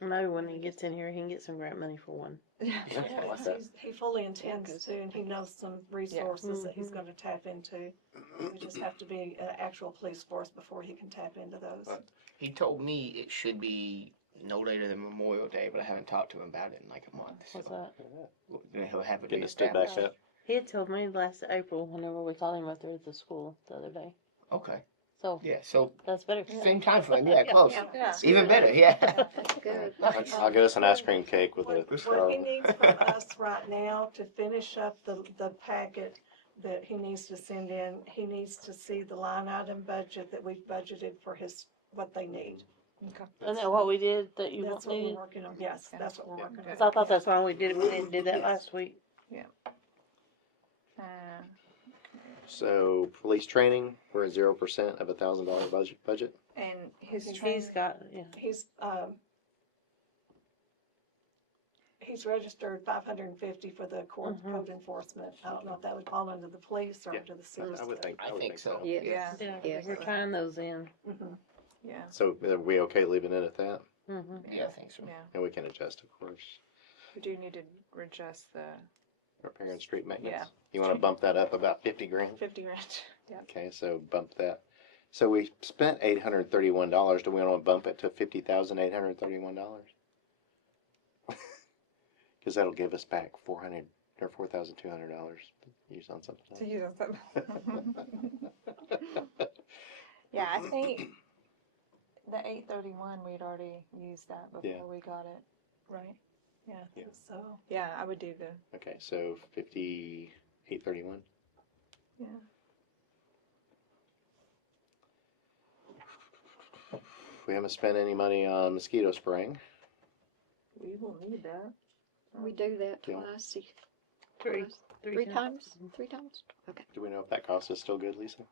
Maybe when he gets in here, he can get some grant money for one. Yeah. Yeah, what's that? He fully intends good. to, and he knows some resources that he's Mhm. gonna tap into. We just have to be an actual police force before he can tap into those. He told me it should be no later than Memorial Day, but I haven't talked to him about it in like a month. So What's that? then he'll have it Getting be it stood back established. up. He had told me last April whenever we called him up there at the school the other day. Okay. So Yeah. So that's better. same time frame. Yeah, close. Yeah. Even better. Yeah. That's good. I'll get us an ice cream cake with What a. he needs from us right now to finish up the packet that he needs to send in, he needs to see the line item budget that we've budgeted for what they need. Isn't that what we did that you That's what we're needed? working on, yes, that's what we're working on. Because I thought that's why we did it. We didn't do that Yes. last week. So police training, we're at 0% of $1,000 budget. And his He's training. He's got, yeah. He's registered 550 for the court Mhm. code enforcement. I don't know if that would fall under the police or Yeah, under the city. I would think. I think so. Yes. Yeah. Yeah, Yes. we're tying those in. Mm-hmm. Yeah. So are we okay leaving it at that? Mm-hmm. Yeah, I think so. Yeah. And we can adjust, of course. We do need to adjust the Repair and street maintenance. Yeah. You want to bump that up about 50 grand? 50 grand. Yeah. Okay, so bump that. So we spent $831. Do we want to bump it to $50,831? Because that'll give us back $400 or $4,200 to use on something else. To use them. Yeah, I think the 831 we'd already used that before Yeah. we got it, right? Yeah, I think so. Yeah, I would do the Okay, so 5831. yeah. We haven't spent any money on mosquito spraying. We will need that. We do that Yeah. twice, Three. twice, three times, 3 times? Okay. Do we know if that cost is still good, Lisa?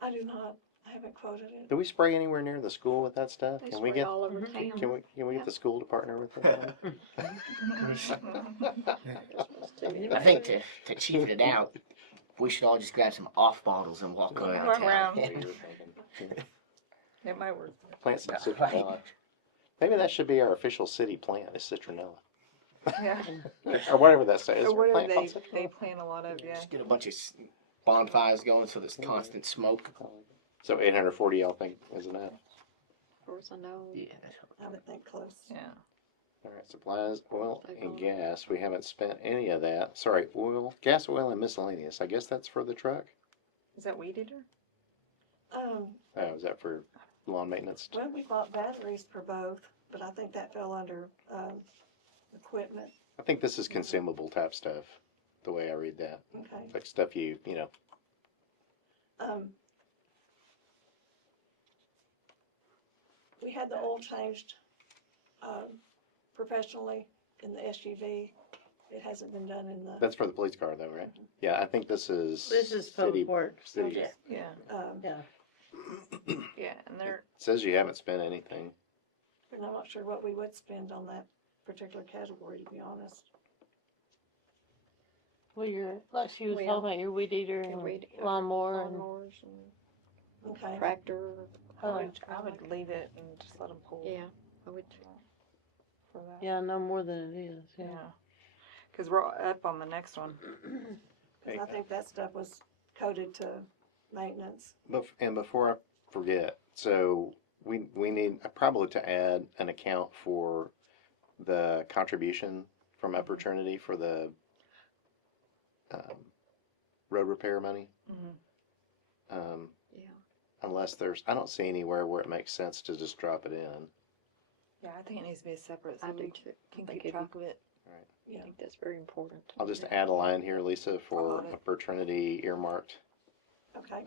I do not, I haven't quoted it. Do we spray anywhere near the school with that stuff? They Can we spray get, all over Mhm. town. can we get the school to partner with us? They're supposed to. I think to cheapen it out, we should all just grab some off bottles and walk around Walk town. around. It might work. Plant some Right. citronella. Maybe that should be our official city plant, is citronella. Yeah. Or whatever that says. Or what Plant they called they citronella? plan a lot of, yeah. Just get a bunch of bonfires going so there's constant smoke. So 840, y'all think is enough? As far as I know. Yeah. I would think close. Yeah. All right, supplies, oil, and gas. We haven't spent any of that. Sorry, oil, gas, oil, and miscellaneous. I guess that's for the truck. Is that weed eater? Oh, is that for lawn maintenance? Well, we bought batteries for both, but I think that fell under, equipment. I think this is consumable type stuff. The way I read that, Okay. like stuff you know. We had the oil changed, professionally in the SUV. It hasn't been done in the, That's for the police car, though, right? Yeah, I think this is. This is city. public works. City. Yeah. Yeah. Yeah. Yeah. And they're It says you haven't spent anything. and I'm not sure what we would spend on that particular category, to be honest. Well, you're, like she was Well, talking about your weed eater and lawnmower and Lawnmowers and Okay. tractor. I would leave it and just let them pull Yeah, I would. for that. yeah, no more than it is. Yeah. Yeah. Because we're up on the next one. 'Cause I think that stuff was coded to maintenance. And before I forget, so we need probably to add an account for the contribution from Upper Trinity for the road repair money. Mhm. Yeah. Unless there's, I don't see anywhere where it makes sense to just drop it in. Yeah, I think it needs to be separate so I do we too. can I think keep track of it. I Yeah. think that's very important. I'll just add a line here, Lisa, for Got it. Upper Trinity earmarked. Okay.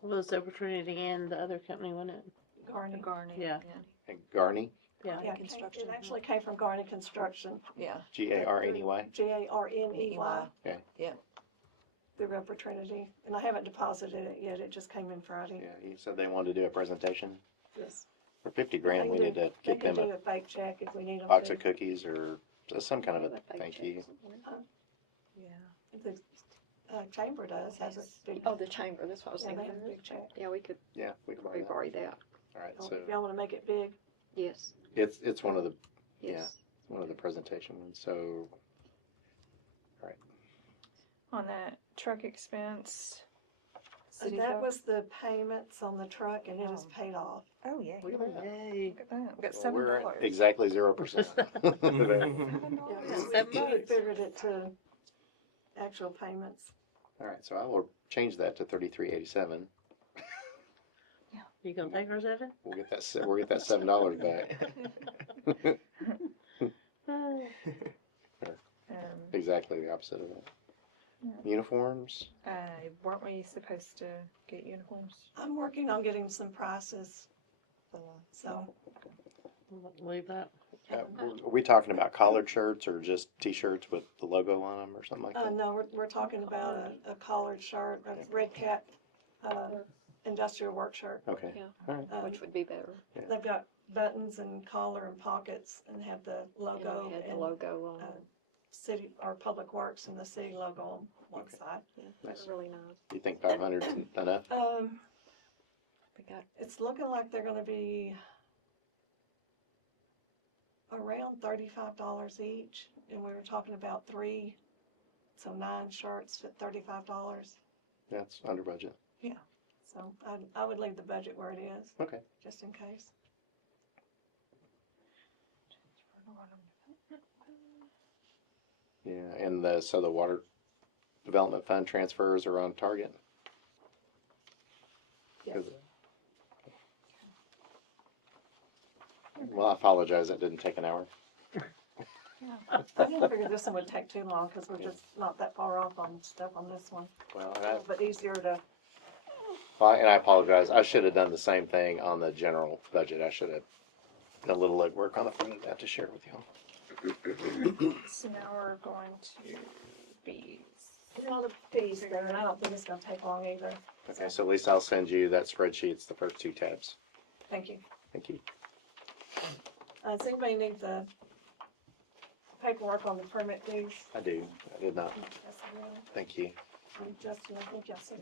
Well, it's opportunity and the other company, wasn't it? Garney. Garney. Yeah. And Garney, Yeah. Garney Yeah, Construction. it actually came from Garney Construction, Yeah. Garney. Garney. Okay. Yeah. Through Upper Trinity, and I haven't deposited it yet, it just came in Friday. Yeah, you said they wanted to do a presentation. Yes. For 50 grand, we need to They get can them do a a fake check if we need them box to. of cookies or some kind of a Fake thank check you. somewhere. Yeah. The chamber does, has a big, Oh, the chamber, that's what I was yeah, they thinking. have a big check. Yeah, we could Yeah, we can buy probably that. borrow that. All right, Oh, so if y'all wanna make it big, Yes, it's one of the yes. one of the presentation ones. So On that truck expense. and city that truck- was the payments on the truck, and it is paid off. Oh, yeah. Really? Yay. Look at that. We got well, we're at $7. exactly 0%. Yeah, That's we $7. figured it to actual payments. All right, so I will change that to 33.87. You gonna take our 7? We'll get that $7 back. Exactly the opposite of that. Uniforms. Weren't we supposed to get uniforms? I'm working on getting some prices, so, Leave that. Are we talking about collared shirts or just T-shirts with the logo on them or something like that? no, we're talking about a collared shirt, a red cap, industrial work shirt. Okay. Yeah. All right. Which would be better. They've got buttons and collar and pockets and have the logo Had the and logo on. city or Public Works and the city logo on one Okay. side. Yeah, Nice. that's really nice. You think 500 is enough? We got It's looking like they're gonna be around $35 each, and we were talking about 3, so 9 shirts at $35. That's under budget. So I would leave the budget where it is, Okay. just in case. Yeah, and so the water development fund transfers are on target. Yes. Is it? Well, I apologize. That didn't take an hour. I didn't figure this one would take too long, cause we're just not that far off on stuff on this one, Well, but easier to, and I apologize. I should have done the same thing on the general budget. I should have done a little legwork on the front of that to share with y'all. So now we're going to fees. You know, the fees there, and I don't think it's gonna take long either. Okay, so at least I'll send you that spreadsheet. It's the first 2 tabs. Thank you. Thank you. Does anybody need the paperwork on the permit dues? I do. I did not. That's the one. Thank you. And Justin, I think y'all said.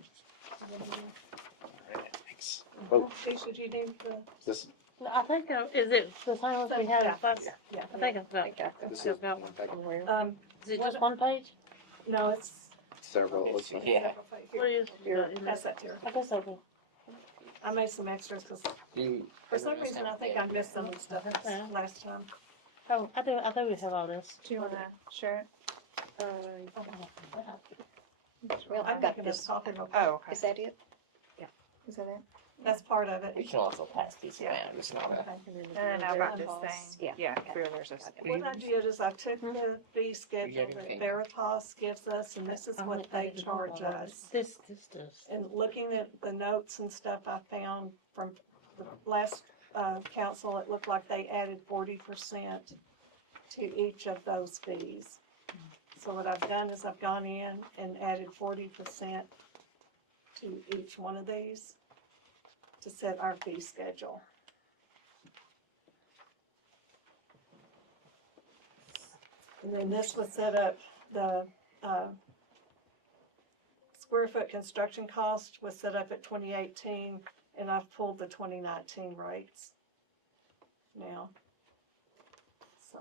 Thanks. Oh, Keisha, did you need the? is this, No, I think, is it the same as we had Yeah. last? Yeah. I think it's about, this still is got one packet. is it just one page? No, it's. Several, it looks like. Yeah. What is? That's that here. I guess I will. I made some extras because Do for some reason I think I missed some of the stuff Yeah. last time. Oh, I do we have all this. Do you wanna share it? Well, I'm I've got making this this. copy real quick. Oh, okay. Is that it? Is that it? That's part of it. we can also pass these around. It's not a. And then I've got this thing. Yeah. There's a. What I did is I took Hmm. the fee schedule that Veritas gives us, and this is what they charge us. This does. And looking at the notes and stuff I found from the last, council, it looked like they added 40% to each of those fees. So what I've done is I've gone in and added 40% to each one of these to set our fee schedule. And then this was set up, the, square foot construction cost was set up at 2018, and I've pulled the 2019 rates now. So,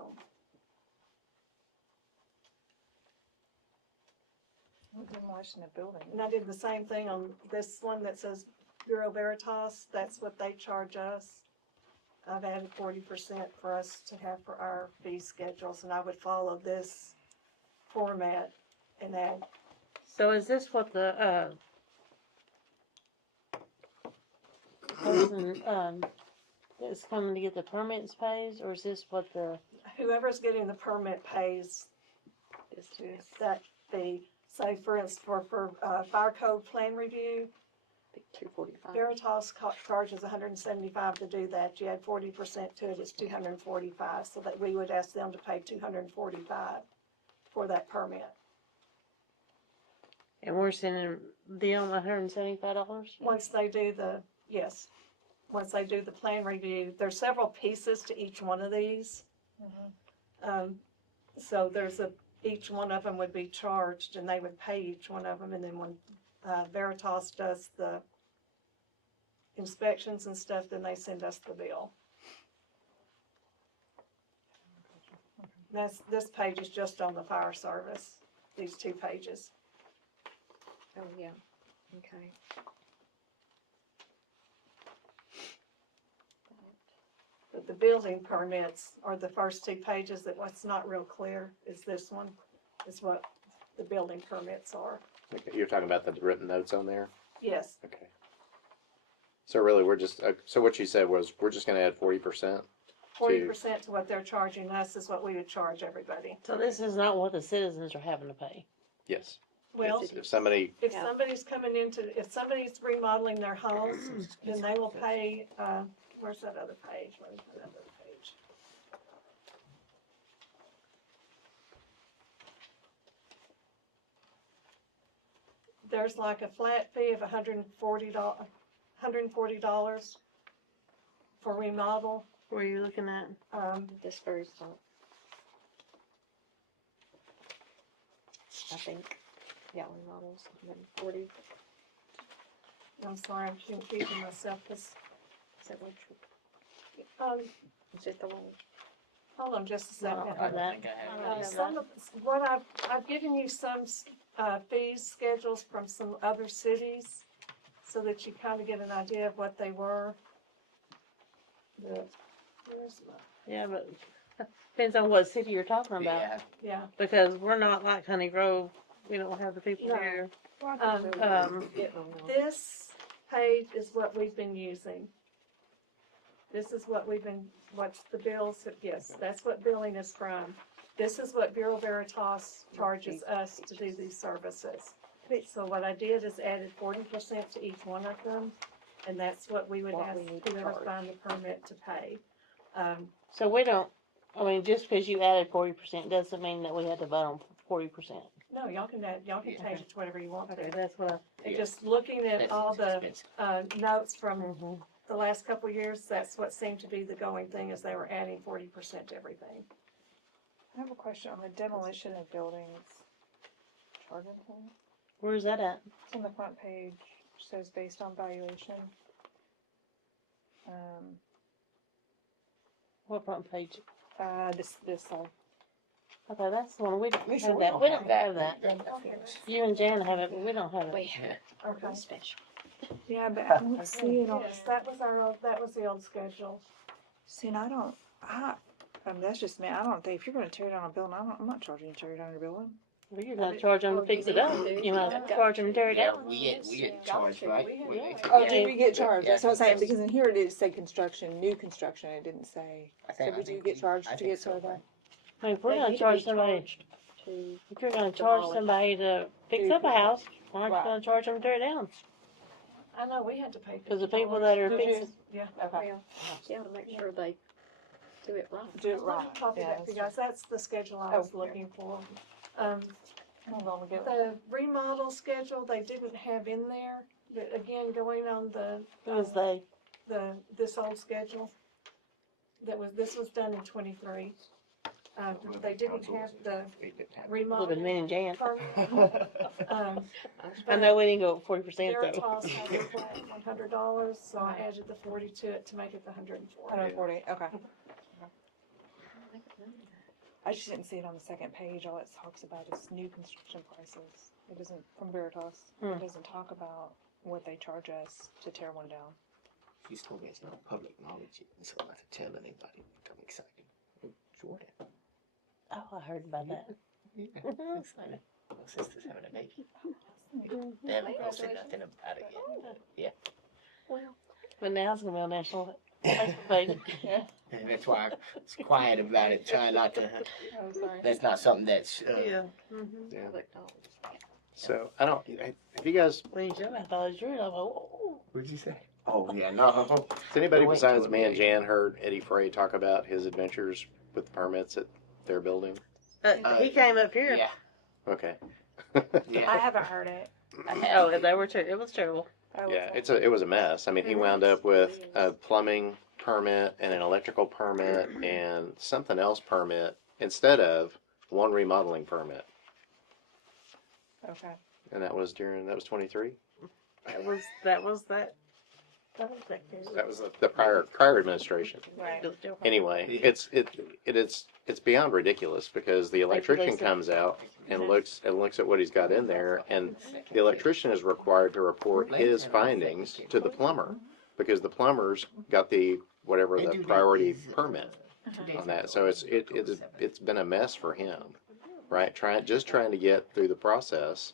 Demolition of building. and I did the same thing on this one that says Bureau Veritas, that's what they charge us. I've added 40% for us to have for our fee schedules, and I would follow this format and add. So is this what the, person, is coming to get the permits pays, or is this what the, Whoever's getting the permit pays that fee. Say for instance, for fire code plan review, 245. Veritas charges $175 to do that. You add 40% to it, it's $245, so that we would ask them to pay $245 for that permit. and we're sending them $175? Once they do the, yes, once they do the plan review, there's several pieces to each one of these. So each one of them would be charged and they would pay each one of them, and then when Veritas does the inspections and stuff, then they send us the bill. This page is just on the fire service, these 2 pages. Oh, yeah, okay. But the building permits are the first 2 pages. That what's not real clear is this one, is what the building permits are. Okay, you're talking about the written notes on there? Yes, Okay. So really, we're just, so what you said was, we're just gonna add 40%? 40% to what they're charging us is what we would charge everybody. So this is not what the citizens are having to pay? Yes. Well, If somebody, if Yeah. somebody's coming into, if somebody's remodeling their home, then they will pay, where's that other page? Let me put that other page. There's like a flat fee of $140 for remodel. Where are you looking at? This very top. I think, yeah, remodels, 140. I'm sorry, I'm confusing myself, 'cause, Is that what, is it the one? hold on just a No, I second. don't have that. think I have I it. don't have Some that. of, what I've given you some, fees schedules from some other cities, so that you kind of get an idea of what they were. Where's my, Yeah, but depends on what city you're talking about, Yeah. yeah, because we're not like Honey Grove, we don't have the people No. here. Getting them now. this page is what we've been using. This is what we've been, what's the bills, yes, that's what billing is from. This is what Bureau Veritas charges us to do these services. So what I did is added 40% to each one of them, and that's what we would What ask we need to whoever's charge. buying the permit to pay. So we don't, I mean, just because you added 40% doesn't mean that we had to vote on 40%. No, y'all can Yeah. change it to whatever you want Okay, to. that's what I. And Yeah. just looking at That's all the, expensive. notes from Mhm. the last couple of years, that's what seemed to be the going thing, is they were adding 40% to everything. I have a question on the demolition of buildings. Charging for it? Where's that at? It's on the front page, it says based on valuation. What front page? This side. Okay, that's the one we don't We have that. We don't have that. Okay. You and Jan have it, but we don't have it. We have Okay. a special. Yeah, but I don't see it on. Yes, that was that was the old schedule. See, and that's just me. I don't think if you're going to tear down a building, I'm not charging you to tear down your building. Well, you're gonna charge them to Well, fix you it up. need to. You might charge them to tear it Yeah, down. we get Yeah. charged, right? We had- We- yeah. Oh, yeah. do you get charged? Yeah, That's what I'm saying, that's- because in here it did say construction, new construction, it didn't say. I think- So we I do think get we- charged I to think get so, started. right? I mean, if we're They gonna need to charge be somebody, charged to, if you're gonna charge demolish. somebody to fix up a house, why aren't you Right. gonna charge them to tear it down? I know, we had to pay. Because the people $50. that are Did you? fixing, Yeah. Okay. well, yeah, to make sure they do it right. Do it Let me right. copy Yeah, that for you guys, that's the schedule I Oh, was okay. looking for. Um, Hold on, we get. the remodel schedule, they didn't have in there, but again, going on who was they? this old schedule. This was done in 23. They didn't have the We didn't have- A little remodel bit me and Jan. permit. I know we didn't go 40% though. Veritas had it flat at $100, so I added the 40 to it to make it the 140. 140, okay. I just didn't see it on the second page. All it talks about is new construction prices. It doesn't, from Veritas, Hmm. it doesn't talk about what they charge us to tear one down. She's told me it's not public knowledge, so I'm not to tell anybody. I'm excited. Jordan. Oh, I heard about that. Yeah, I'm excited. My sister's having a baby. They haven't posted nothing about it yet. Well, But now it's gonna be on national Facebook page. And that's why I was quiet about it, trying not to. Oh, sorry. That's not something that's. Yeah. Yeah. public knowledge. So I don't. Have you guys? When you said that, I thought it was yours. I was like, oh. What'd you say? Oh yeah, no. Has anybody Wait besides till me and it- Jan heard Eddie Frey talk about his adventures with the permits at their building? He came up here. Yeah, Okay. I yeah. haven't heard it. Oh, they were it was terrible. Yeah, it was a mess. I mean, he wound up with a plumbing permit and an electrical permit and something else permit instead of one remodeling permit. Okay. And that was 23. That was that. That was the prior administration. Right. Anyway, it's beyond ridiculous because the electrician comes out and looks at what he's got in there, and the electrician is required to report his findings to the plumber because the plumber's got the whatever They the do that priority these, permit 2 days on that. ago. So it's been a mess for him, right? Trying to get through the process,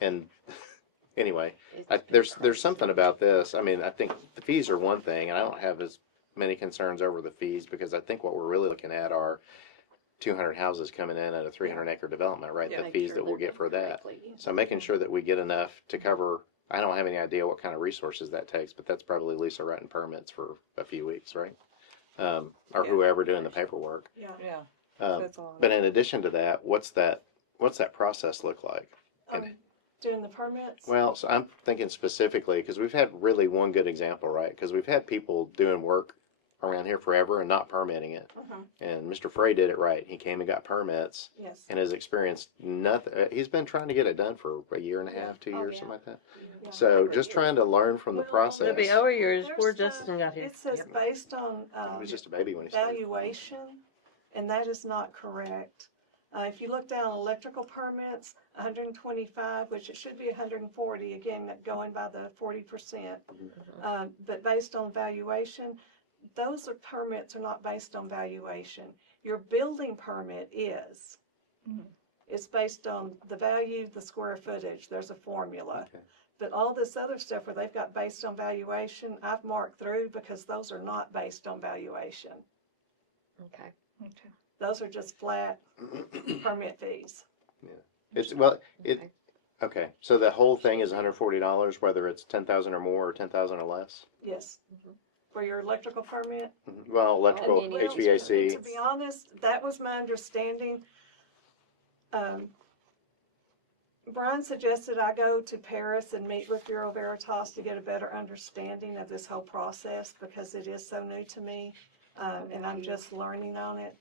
and anyway, there's something about this. I mean, I think the fees are one thing, and I don't have as many concerns over the fees because I think what we're really looking at are 200 houses coming in at a 300-acre development, right? The Make fees sure that we'll they're get for done that. correctly. So making sure that we get enough to cover. I don't have any idea what kind of resources that takes, but that's probably Lisa writing permits for a few weeks, right? Or Yeah. whoever doing the paperwork. Yeah. Yeah. Um, That's all. but in addition to that, what's that process look like? Doing the permits? Well, so I'm thinking specifically because we've had really one good example, right? Because we've had people doing work around here forever and not permitting it. Mhm. And Mr. Frey did it right. He came and got permits Yes. and has experienced nothing. He's been trying to get it done for a year and a half, 2 Oh, years, yeah. something like that. Yeah. So just trying to learn from the Well, process. It'll be over yours There's before the- Justin got here. It says based on, He was just a baby when he started. valuation, and that is not correct. If you look down electrical permits, 125, which it should be 140, again, going by the 40%. But based on valuation, those permits are not based on valuation. Your building permit is. Mhm. It's based on the value, the square footage, there's a formula. Okay. But all this other stuff where they've got based on valuation, I've marked through because those are not based on valuation. Okay. Okay. Those are just flat permit fees. Okay. Okay, so the whole thing is $140, whether it's 10,000 or more or 10,000 or less. Yes. for your electrical permit? Well, electrical, And then Well, HVAC. To be honest, that was my understanding. Brian suggested I go to Paris and meet with Bureau Veritas to get a better understanding of this whole process because it is so new to me, and I'm just learning on it.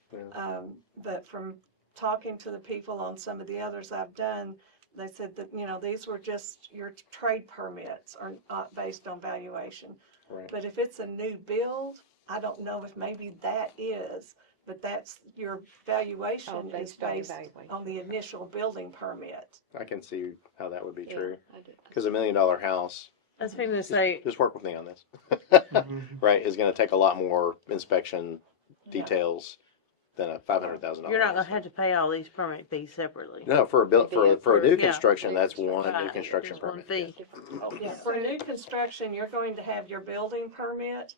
But from talking to the people on some of the others I've done, they said that, you know, these were just your trade permits are not based on valuation. Right. But if it's a new build, I don't know if maybe that is, but that's, your valuation is based on based evaluation. on the initial building permit. I can see how that would be Yeah, true. I do. Because $1 million house, I was going to say, just work with me on this, right, is going to take a lot more inspection details than a $500,000. you're not going to have to pay all these permit fees separately. No, for a build, for a new Yeah. construction, that's one Right, new construction just one permit. fee. Yeah, for new construction, you're going to have your building permit,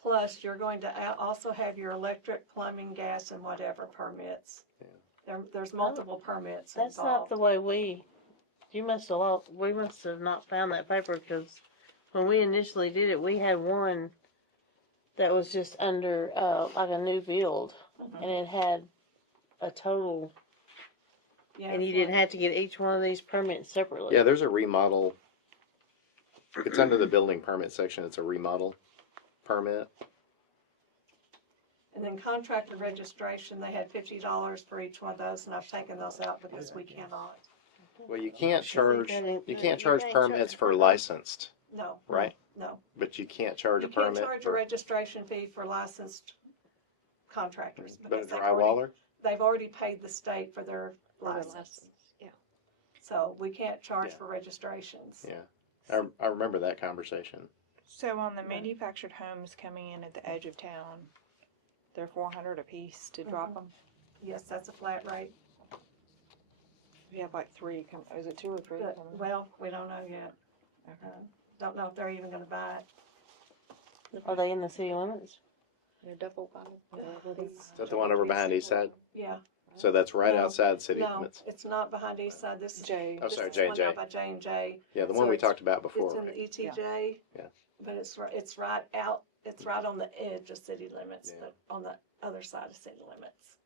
plus you're going to also have your electric, plumbing, gas, and whatever permits. There's multiple permits That's not involved. the way we must have not found that paper because when we initially did it, we had one that was just under, like a new build and it had a total, Yeah, and you it's didn't like- have to get each one of these permits separately. Yeah, there's a remodel. It's under the building permit section. It's a remodel permit. And then contractor registration, they had $50 for each one of those, and I've taken those out because we cannot. Well, you can't That charge, ain't- you can't you charge can't permits charge for for licensed, No, right? no. But you can't charge You a can't permit charge a for, registration fee for licensed contractors. but a because drywaller? they've already paid the state for their For the license. license, yeah. So we can't charge Yeah. for registrations. Yeah. I remember that conversation. So on the manufactured homes coming in at the edge of town, they're 400 a piece to drop them. Yes, that's a flat rate. We have like three come, is it two or three? But, coming? well, we don't know yet. Okay. Don't know if they're even gonna buy it. Are they in the city limits? They're double wide. Is that the one over behind East Side? Yeah. So that's right No, outside city No, limits. it's not behind East Side. This is. J. Oh, this sorry, is J&J. one out by J&J. Yeah, the So one we it's- talked about It's before. in the right? ETJ. Yeah. But it's right out, it's right on the edge of city limits, Yeah. but on the other side of city limits.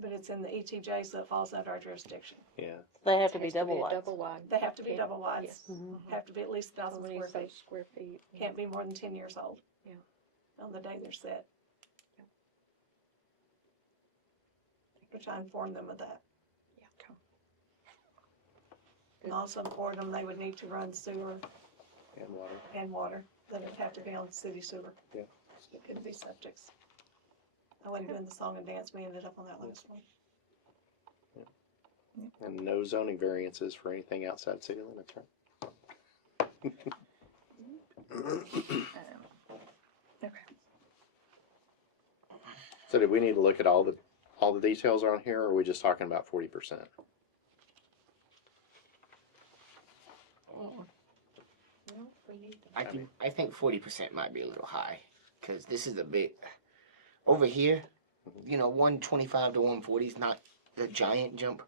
But it's in the ETJ, so it falls under our jurisdiction. Yeah. They have to be Has double wide. Double wide. They have to be Yeah. double wides, Yes. Mhm. have to be at least How 1,000 many square is those feet, square feet? can't be more than 10 years old. Yeah. On the day they're set. Yeah. Which I informed them of that. Yeah. Okay. And also informed them they would need to run sewer And water. and water, that it'd have to be on city sewer. Yeah. It couldn't be septics. I wasn't doing the song and dance, we ended up on that last one. And no zoning variances for anything outside city limits, right? Okay. So did we need to look at all the details on here, or are we just talking about 40%? No, we need to. I think 40% might be a little high because this is a bit over here. You know, 125 to 140 is not a giant jump,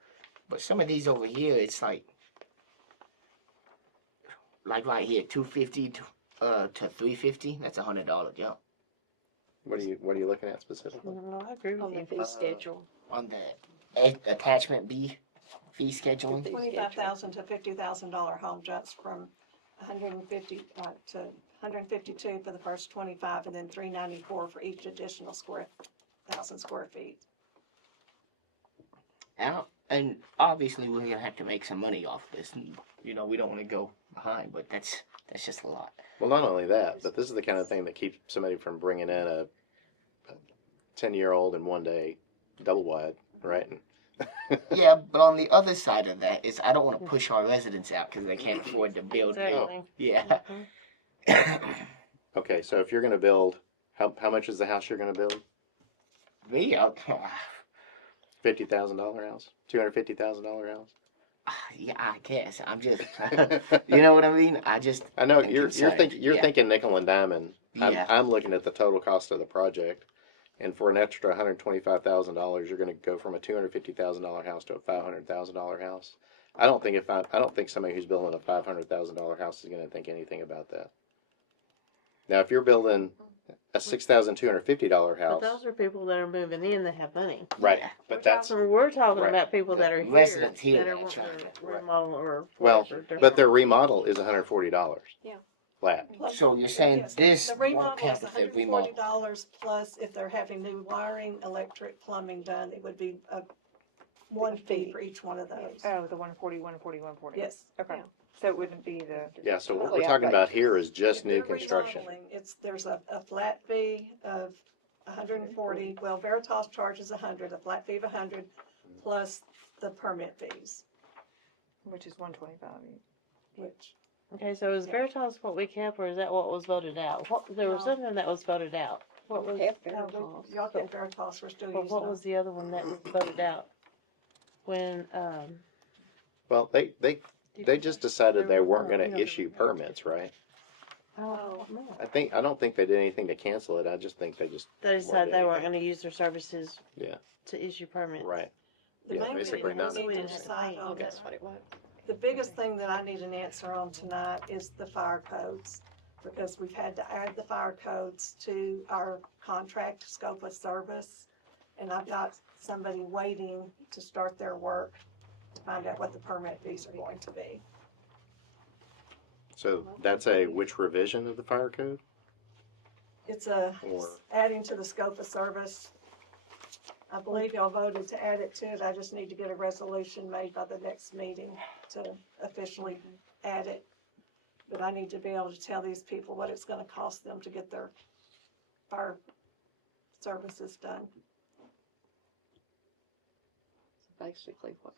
but some of these over here, it's like right here, 250 to 350. That's $100 jump What are you looking at specifically? No, I agree On with the you. fee schedule. on the attachment B fee scheduling. Fee $25,000 to $50,000 home jumps from 150 to 152 for the first 25, and then 394 for each additional 1,000 square feet. And obviously we're gonna have to make some money off this. And, you know, we don't want to go behind, but that's just a lot. Well, not only that, but this is the kind of thing that keeps somebody from bringing in a 10-year-old in one day, double wide, right? Yeah, but on the other side of that is I don't want to push our residents out because they can't afford to build. Exactly. Yeah. Mhm. Okay, so if you're going to build, how much is the house you're going to build? Me, $50,000 house, $250,000 house. yeah, I guess I'm just, you know what I mean. I know I'm you're concerned, thinking yeah. thinking nickel and diamond. Yeah. I'm looking at the total cost of the project, and for an extra $125,000, you're going to go from a $250,000 house to a $500,000 house. I don't think somebody who's building a $500,000 house is going to think anything about that. Now, if you're building a $6,250 But house, those are people that are moving in that have money. right? Yeah. But that's So we're talking Right. about people that The are here, residents here that are that wanting trying to to- right. remodel or well, whatever. They're but their not- remodel is $140. Yeah. Flat. Plus- So you're saying yes, this The won't remodel count is if they $140 remodel? plus if they're having new wiring, electric, plumbing done, it would be one fee for each one of those. Oh, the 140, 140, 140. Yes. Okay. Yeah. So it wouldn't be the, Yeah, so what Probably we're talking about outrageous. here is just If new they're construction. remodeling, there's a flat fee of 140, well, Veritas charges 100, a flat fee of 100, plus the permit fees, which is 125. which, Okay, so is Yeah. Veritas what we kept, or is that what was voted out? What, there was No. something that was voted out. What was, Half no, Veritas. y'all get Veritas, we're still but using what them. was the other one that was voted out? When, Well, they just decided they weren't going You to know, issue permits, right? oh, no. I don't think they did anything to cancel it. I just think they just They decided they weren't anything. gonna use their services. Yeah. To issue permits. right. The Yeah, main basically thing not. we need to We decide just- on, Oh, that's what it was. the biggest thing that I need an answer on tonight is the fire codes. Because we've had to add the fire codes to our contract scope of service. And I've got somebody waiting to start their work to find out what the permit fees are going to be. So that's which revision of the fire code? It's Or- adding to the scope of service. I believe y'all voted to add it to it. I just need to get a resolution made by the next meeting to officially add it. But I need to be able to tell these people what it's gonna cost them to get their fire services done. Basically what,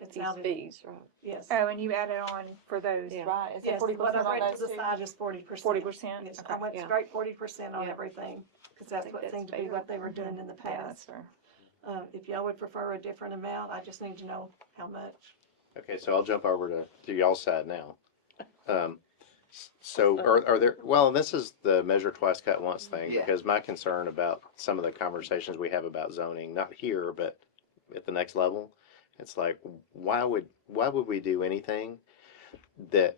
It's these out of, fees, right? yes. Oh, and you added on for those, Yeah. right? Is it Yes, 40% what I on read to those the too? side is 40%. 40%? Yes, Okay. I went Yeah. straight 40% on Yeah. everything, cause that's think what that's seemed to be fair. what they were doing in the Yeah, that's past. fair. If y'all would prefer a different amount, I just need to know how much. Okay, so I'll jump over to y'all's side now. So are there, well, this is the measure twice, cut once thing, Yeah. because my concern about some of the conversations we have about zoning, not here, but at the next level, it's like, why would we do anything that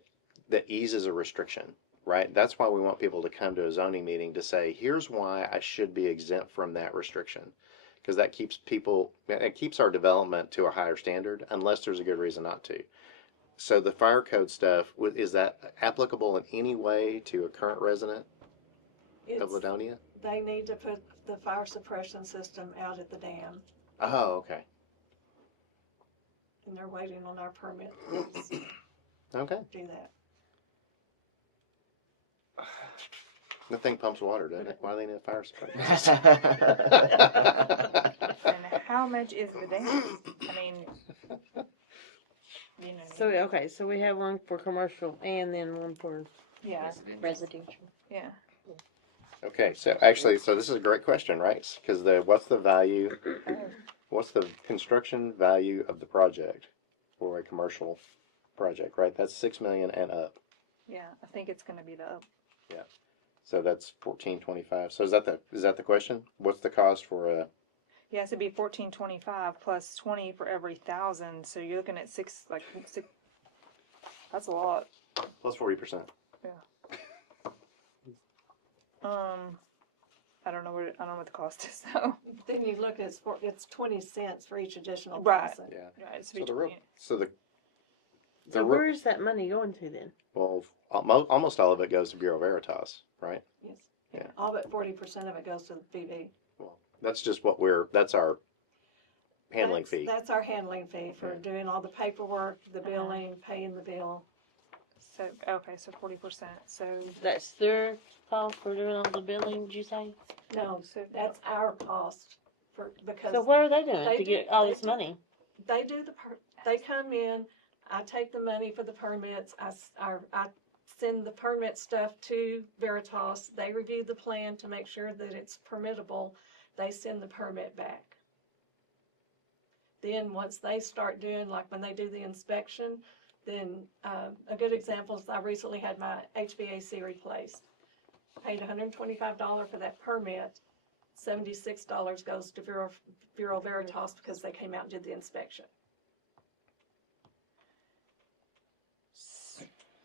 eases a restriction, right? That's why we want people to come to a zoning meeting to say, here's why I should be exempt from that restriction. Because that keeps it keeps our development to a higher standard, unless there's a good reason not to. So the fire code stuff, is that applicable in any way to a current resident of It's, Ladonia? they need to put the fire suppression system out at the dam, Oh, okay. and they're waiting on our permit to Okay. do that. The thing pumps water, doesn't it? Why do they need a fire suppression? And how much is the dam? I mean, you know, So, okay, so we have one for commercial and then one for, yeah, Residential. yeah. Okay, so actually, so this is a great question, right? Because what's the value, what's the construction value of the project for a commercial project, right? That's 6 million and up. Yeah, I think it's gonna be the up. So that's 1425. So is that the question? What's the cost for a? Yeah, so it'd be 1425 plus 20 for every 1,000. So you're looking at six. That's a lot. Plus 40%. I don't know what the cost is though. Then you look at it's 20 cents for each additional Right. thousand. Yeah. Right, So the real, 20. so the so where is that money going to then? well, almost all of it goes to Bureau Veritas, right? Yes. Yeah. All but 40% of it goes to the PV. Well, that's just that's our handling fee. That's our handling fee for doing all the paperwork, the billing, paying the bill. So okay, so 40%. So That's their cost for doing all the billing, did you say? No, so that's our cost because So what are they doing They to do- get all they this do- money? they do they come in, I take the money for the permits, I send the permit stuff to Veritas, they review the plan to make sure that it's permittable, they send the permit back. Then once they start doing, like when they do the inspection, then a good example is I recently had my HVAC replaced. Paid $125 for that permit, $76 goes to Bureau Veritas because they came out and did the inspection.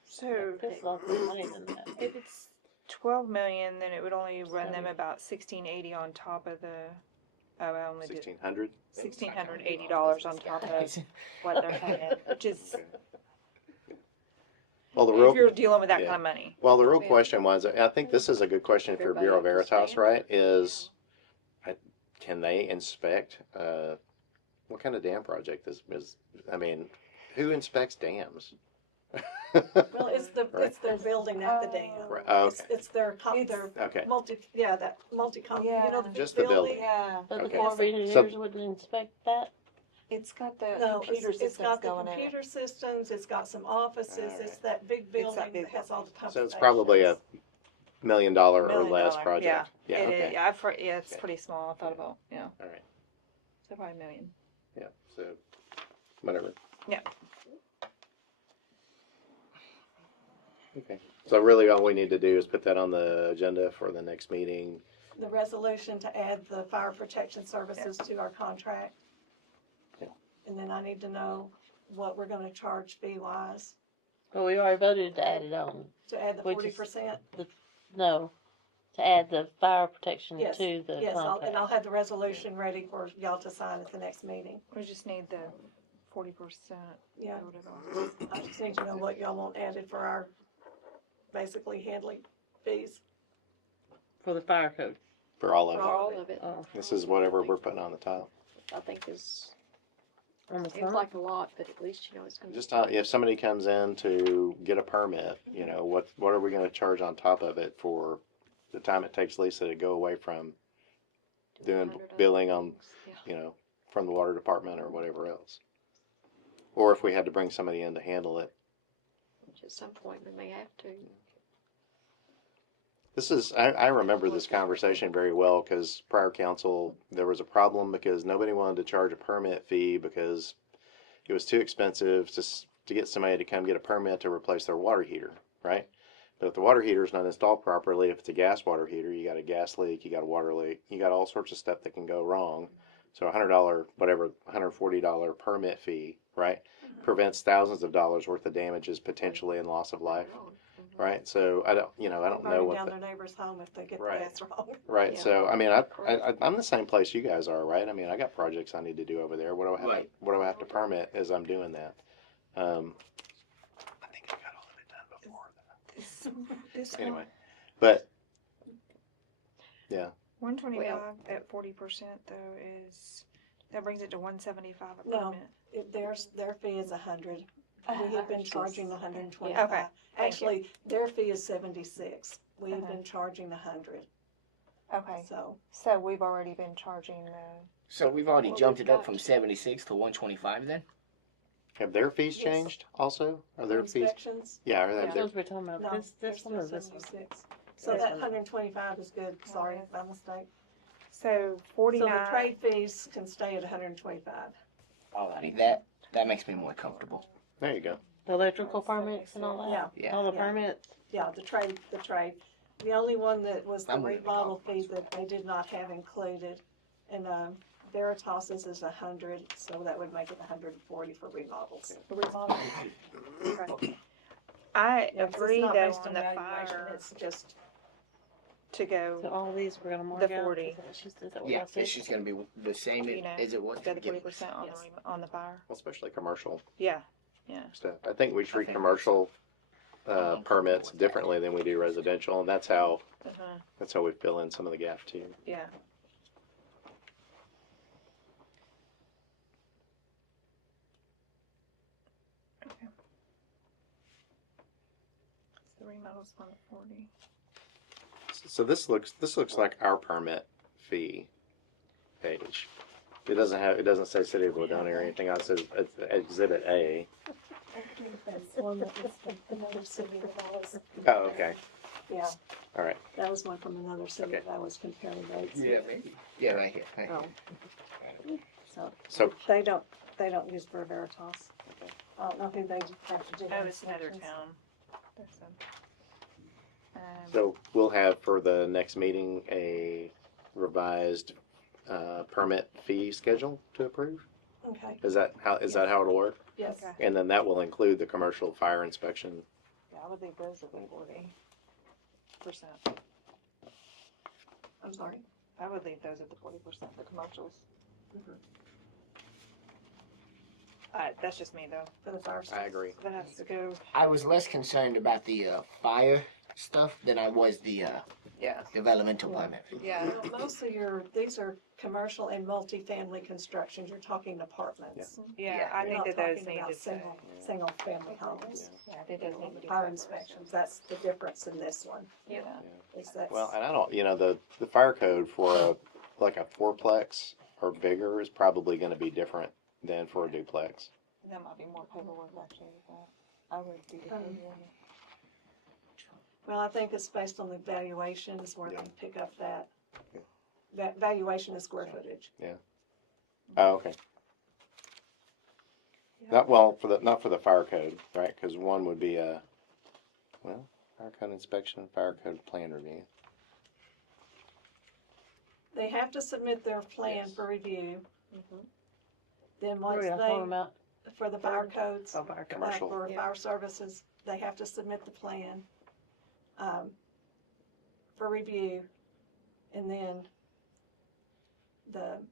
so That's a lot more money than that. it's 12 million, then it would only run them Seven. about 1680 on top of the. Oh, I only did 1,600? $1,680 on top of what they're paying, which is Well, the if you're real, dealing with that yeah. kind of money. well, the real Yeah. question was, I think this is a good question for Everybody Bureau Veritas, understand? right? Is, can they inspect, what kind of dam project is, I mean, who inspects dams? Well, it's Right. it's their building at the dam. Right, oh, It's, okay. it's their, It's- their Okay, that multi-com, you know, the big Just the building. Yeah, But the Okay. Corps of Engineers wouldn't inspect that? it's got the No, computer it's systems got the going in it. computer systems, it's got some offices, Alright. it's that big that building big that has all the pump so it's stations. probably a $1 million or $1 million, less project. Yeah, Yeah, it is. okay, Yeah, it's Okay. pretty small. I thought about, yeah, all right, so probably $1 million. yeah, so, whatever. Yeah. Okay, so really all we need to do is put that on the agenda for the next meeting. The resolution to add the fire protection services to our contract. Yeah. And then I need to know what we're gonna charge fee wise, But we already voted to add it on. to add the Which 40%. No, to add the fire protection Yes, to the Yes, and contract. I'll have the resolution ready for y'all to sign at the next meeting. We just need the 40%. Yeah, or whatever. I just need to know what y'all want added for our, basically handling fees. For the fire code. For all of For it. All of it, Oh, This is whatever we're putting on the top. I think is, on the seems front? like a lot, but at least you know it's gonna be. Just if somebody comes in to get a permit, you know, what are we gonna charge on top of it for the time it takes Lisa to go away from doing 100 other billing on, things. Yeah. you know, from the water department or whatever else? Or if we had to bring somebody in to handle it. Which at some point we may have to. This is, I remember this conversation very well because prior council, there was a problem because nobody wanted to charge a permit fee because it was too expensive to get somebody to come get a permit to replace their water heater, right? But if the water heater is not installed properly, if it's a gas water heater, you got a gas leak, you got a water leak, you got all sorts of stuff that can go wrong. So $100, whatever, $140 permit fee, right, prevents thousands of dollars worth of damages potentially and loss of life. Mhm. Right, so I don't know Burning what down the, their neighbor's home if they get the Right. gas wrong. right. Yeah. So I mean, I'm the same place you guys are, right? I mean, I got projects I need to do over there. What do I have? Right. What do I have to permit as I'm doing that? I think I got all of it done before. This Anyway, but 125 at 40% though is that brings it to 175 a No. permit. Their fee is 100. We have been charging 125. Yeah. Okay, thank Actually, their fee is 76. We have Uh-huh. been charging 100, Okay, so. so we've already been charging the. So we've already Well, jumped we've it up got- from 76 to 125 then? have their fees Yes. changed also? Are their fees? Inspections, Yeah, are Yeah. their, Those we're talking about, no, this they're one still or this one? 76. So This that one. 125 is good, sorry, by mistake. So So 49. the trade fees can stay at 125. Alrighty, that makes me more comfortable. there you go. The electrical permits and all that? Yeah. Yeah. All the Yeah. permits? Yeah, the trade. The only one that was the I'm willing to remodel fee compromise. that they did not have included. And, Veritas's is 100, so that would make it 140 for remodels. Okay. I Yeah, 'cause agree it's not though based on the valuation, fire it's just, to go So all these we're gonna mark The out? 40. Is that what she said? Is that what Yeah, y'all said? it's just gonna be the same You know, as it was to go to begin with. 40% on Yes. on the fire. Well, especially commercial Yeah. stuff. I think we treat Okay. commercial permits differently than we do residential, and that's how we fill in some of the gap too. Yeah. Okay. So the remodel's 140. So this looks like our permit fee page. It doesn't say City of Ladonia or anything else. It says it's Exhibit A. that's one that was from another city that I was, Oh, okay. yeah, All right. that was one from another city Okay. that I was comparing rates. Maybe. Yeah, right here. Right Oh. here. So, So they don't use Bureau Veritas. I don't know who they have to do. Oh, it's another inspections. town. There's some. So we'll have for the next meeting a revised permit fee schedule to approve. Okay, Is that how it'll work? yes. Okay. And then that will include the commercial fire inspection. Yeah, I would leave those at 40. 40%. I'm sorry. I would leave those at the 40%, the commercials. That's just me though. For the fire I service. agree. That has to go. I was less concerned about the fire stuff than I was the Yeah. developmental permit. Yeah. Well, most of these are commercial and multifamily constructions, you're talking apartments. Yeah, I You're think not that those talking need about to stay. single family homes. Yeah, I think those need to be. Fire inspections, that's the difference in this one, Yeah. is that's. Well, and I don't, the fire code for like a fourplex or bigger is probably gonna be different than for a duplex. That might be more paperwork actually. But I would be. Well, I think it's based on the valuations where Yeah. they pick up that. Yeah. That valuation is square footage. Oh, okay. Not for the fire code, right? Because one would be fire code inspection, fire code plan review. They have to submit their plan Yes. for review. Mhm. Then Where once are you talking about? for the fire codes, Oh, fire code. Commercial. for Yeah. fire services, they have to submit the plan, for review. And then the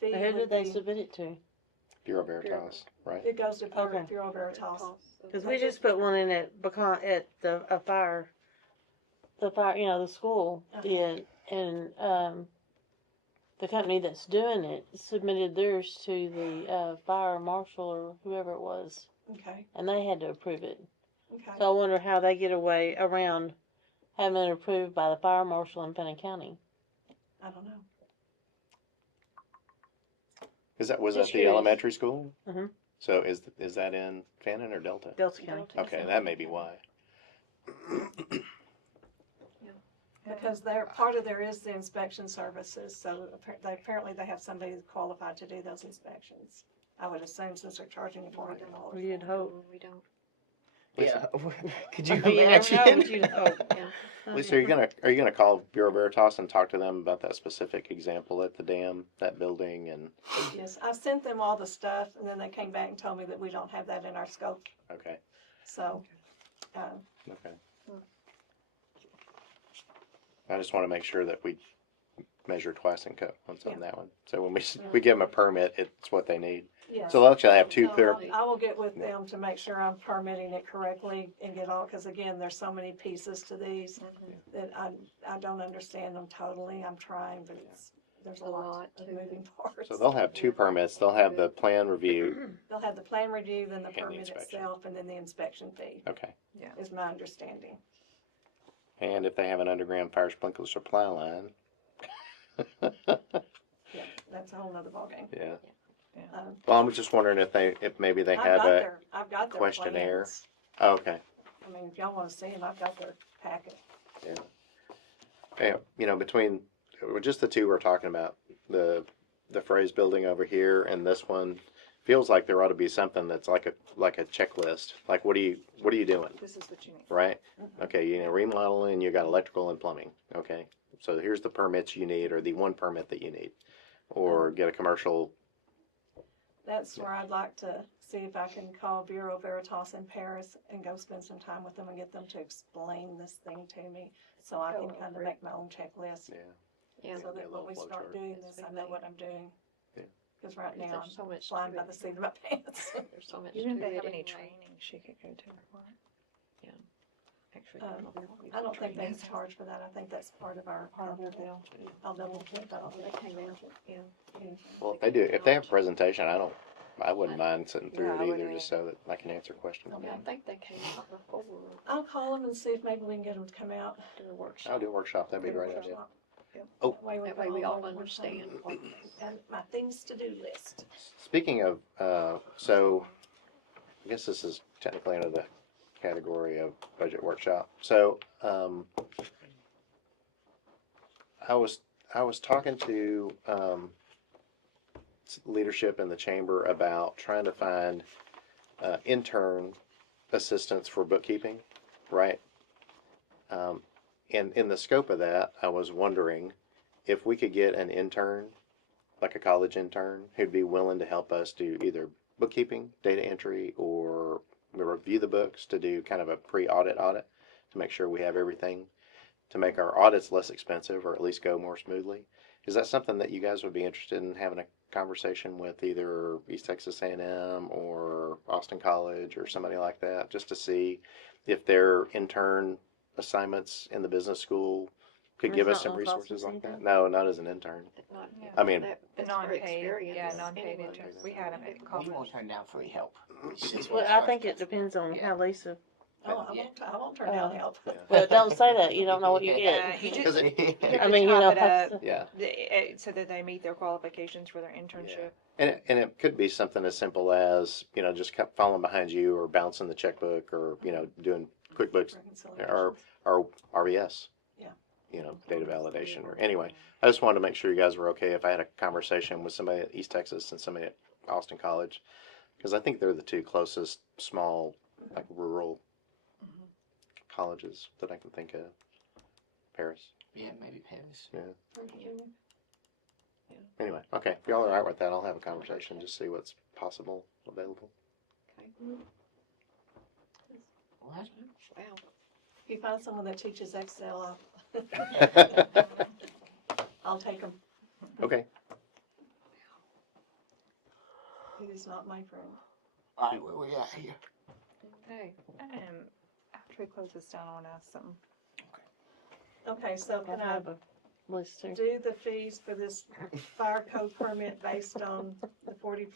fee Who would did they be, submit it to? Bureau Veritas, right? it goes to Okay. Bureau Veritas. Because we just put one in at the fire, the school Uh-huh. did, and the company that's doing it submitted theirs to the fire marshal or whoever it was, Okay, and they had to approve it. okay. So I wonder how they get away around having it approved by the fire marshal in Fannin County. I don't know. Was Just that the curious. elementary school? Mhm. So is that in Fannin or Delta? Delta County. Okay, that may be why. Because part of there is the inspection services, so apparently they have somebody who's qualified to do those inspections. I would assume since they're charging $400. We did hope. We don't. Yeah. Could you You never know, imagine? but you'd hope. Lisa, are you gonna call Bureau Veritas and talk to them about that specific example at the dam, that building, and Yes, I sent them all the stuff, and then they came back and told me that we don't have that in our scope, okay, so, okay. I just want to make sure that we measure twice and cut once on that one. So when we give them a permit, it's what they need. yes. So they'll actually have two No, clear. I will get with them to make sure I'm permitting it correctly and get all, because again, there's so many pieces to these that I don't understand them totally. I'm trying, but there's a lot of moving parts. So they'll have two permits. They'll have the plan review. They'll have the plan review, then the And the permit inspection. itself, and then the inspection fee, Okay. is my understanding. And if they have an underground fire sprinkler supply line. Yeah, that's a whole nother ballgame. Yeah. Um, Well, I'm just wondering if maybe they have a. I've got their questionnaire. plans. Oh, okay. I mean, if y'all wanna see them, I've got their packet. Yeah, between just the two we're talking about, the phrase building over here and this one, feels like there ought to be something that's like a checklist. Like what are you doing, This is what you need. right? Okay, remodeling, you got electrical and plumbing. Okay, so here's the permits you need, or the one permit that you need, or get a commercial. That's where I'd like to see if I can call Bureau Veritas in Paris and go spend some time with them and get them to explain this thing to me, so I can kind of make my own checklist. Yeah. Yeah. So that when we start doing this, I know what I'm doing. Yeah. Cause right now, There's so much I'm flying to by it. the seat of my pants. There's so much Even if to they it have any anyway. training she could go to. Actually, I don't think they charge for that, I think that's part of our bill. I'll double check that. They came out, yeah. Well, if they have a presentation, I wouldn't mind sitting through Yeah, I it either, wouldn't just so that I can answer questions. I mean, I think they came out before I'll call them and see if maybe we can get them to come out. do a workshop. I'll do a workshop. That'd be a great idea. That That way we all know what's on understand. And my things to do list. Speaking of, so I guess this is technically under the category of budget workshop. So, I was talking to leadership in the chamber about trying to find intern assistants for bookkeeping, right? And in the scope of that, I was wondering if we could get an intern, like a college intern, who'd be willing to help us do either bookkeeping, data entry, or review the books to do kind of a pre-audit to make sure we have everything. to make our audits less expensive or at least go more smoothly. Is that something that you guys would be interested in having a conversation with either East Texas A&M or Austin College or somebody like that, just to see if their intern assignments in the business school could It's give us not some on cost resources of like that? anything? No, not as an intern. Not- Yeah. I mean, that's for Non-paid, experience yeah, non-paid anyway, interns. so We had 'em at it- We college. won't turn down free help. It's just Well, when I starts think it testing. depends on Yeah. how Lisa. Oh, Yeah. I won't turn down help. Well, don't say that. You don't know what you Yeah, get. you just, Because you it, have I to mean, you chop know, it up yeah. so that they meet their qualifications for their internship. And it could be something as simple as, just kept falling behind you or bouncing the checkbook or, doing QuickBooks Reconciliations. or RVS. Yeah. Data validation or anyway. I just wanted to make sure you guys were okay if I had a conversation with somebody at East Texas and somebody at Austin College. Because I think they're the two closest small, like rural colleges that I can think of. Paris. Yeah, maybe Paris. Anyway, okay. If y'all are all right with that, I'll have a conversation, just see what's possible, available. What? Wow. If you find someone that teaches Excel, I'll take them. Okay. It is not my friend. All right, where we at here? Okay. After we close this down, I want to ask something. Okay, so I can I have a list here. do the fees for this fire code permit based on the 40%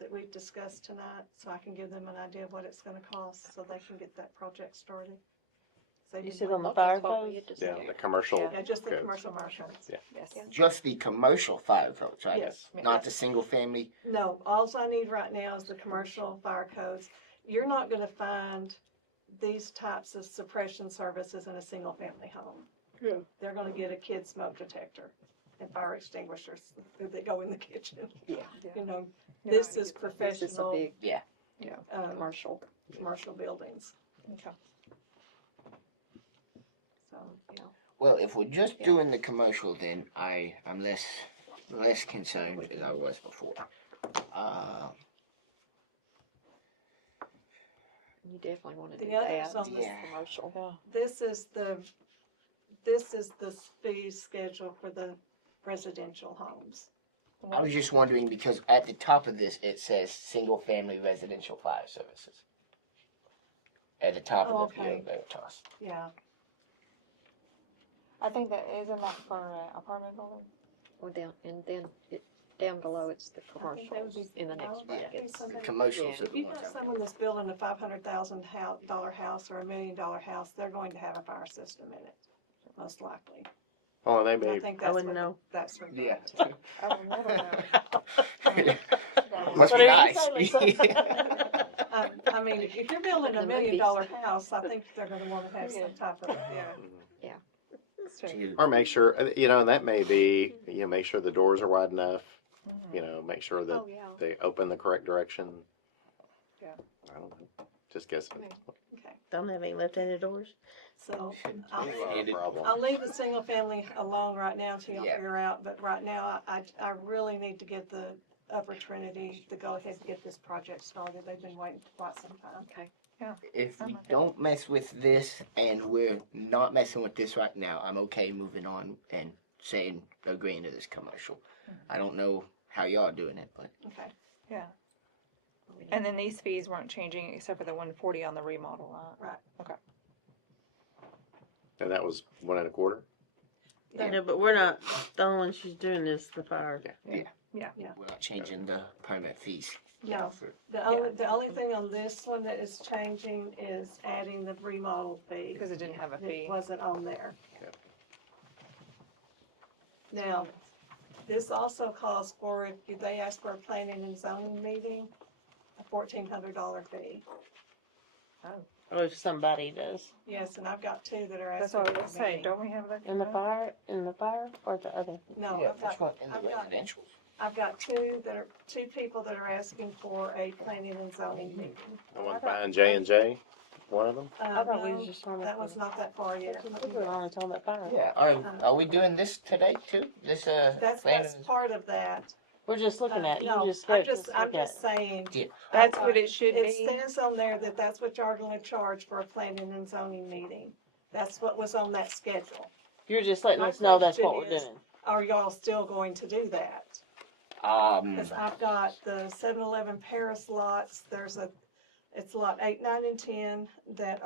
that we've discussed tonight? So I can give them an idea of what it's gonna cost, so they can get that project started? So You can said wait. on the That's fire what code? we had to Yeah, say. the commercial. Yeah, just the codes. commercial marshals. Yes. Just the commercial fire codes, right? Yes. Not the single family. No, alls I need right now is the commercial fire codes. You're not gonna find these types of suppression services in a single family home. Yeah. They're gonna get a kid smoke detector and fire extinguishers that go in the kitchen. Yeah. You know, You're this not is gonna get This is a professional, big commercial, commercial. commercial buildings, Okay. so, yeah. Well, if we're just Yeah. doing the commercial, then I'm less concerned as I was before. You definitely want to The do others that. on this Yeah. Commercial. This is the fee schedule for the residential homes. I was just wondering because at the top of this it says single family residential fire services. At the top Oh, of the okay. Bureau Veritas. Yeah, I think that isn't that for apartment building. Well, down below, it's the I think that would commercials be- in the next that would be bracket. The something- commercials Yeah. are If the you ones have I'm someone that's building a $500,000 house or $1 million house, they're going to have a fire system in it, most likely. Oh, they And I may. think I that's wouldn't what, know. that's what. Yeah. I will never know. Must What be did you nice. say, Lisa? I mean, if you're building a The $1 million movies. house, I think they're gonna wanna have some type of. Yeah. Gee, Or make sure, and that may be, make sure the doors are wide enough, Mhm. make sure that Oh, yeah. they open the correct direction. Yeah. I don't know. Just guessing. Okay, Don't have any left-handed doors. so shouldn't I'll, be Not a left-handed. problem. I'll leave the single family alone right now until y'all Yeah. figure out, but right now, I really need to get the Upper Trinity to go ahead and get this project started. They've been waiting for quite some time. Okay. If we Okay. don't mess with this and we're not messing with this right now, I'm okay moving on and agreeing to this commercial. I don't know how y'all are doing it, but Okay, Yeah. And then these fees weren't changing except for the 140 on the remodel, right? And that was 1 1/4? Yeah, but we're not, the only one she's doing is the fire. we're not changing the permit fees. no, For- the only thing on this one that is changing is adding the remodel fee. Because it didn't have a It fee. wasn't on there. Okay. Now, this also calls for, if they ask for a planning and zoning meeting, a $1,400 fee. Or if somebody does. Yes, and I've got two that are That's asking what I for was a saying. meeting. Don't we have that? In the fire, or the other? No, Yeah, I've which got, one? In the I've got- residential? I've got two people that are asking for a planning and zoning meeting. The one behind J&J, one of them? I thought we No, was just on that one's not that far yet. We were only talking about fire. Yeah. Are we doing this today too? This That's planning- part of that. We're just looking at, it. You No, just I'm said, just, just I'm look at. just saying. That's what it should It be. says on there that that's what you're gonna charge for a planning and zoning meeting. That's what was on that schedule. You're just letting My us know that's what we're question is- doing. Are y'all still going to do that? Um, Cause I've got the 7-Eleven Paris lots, it's lot 8, 9, and 10 that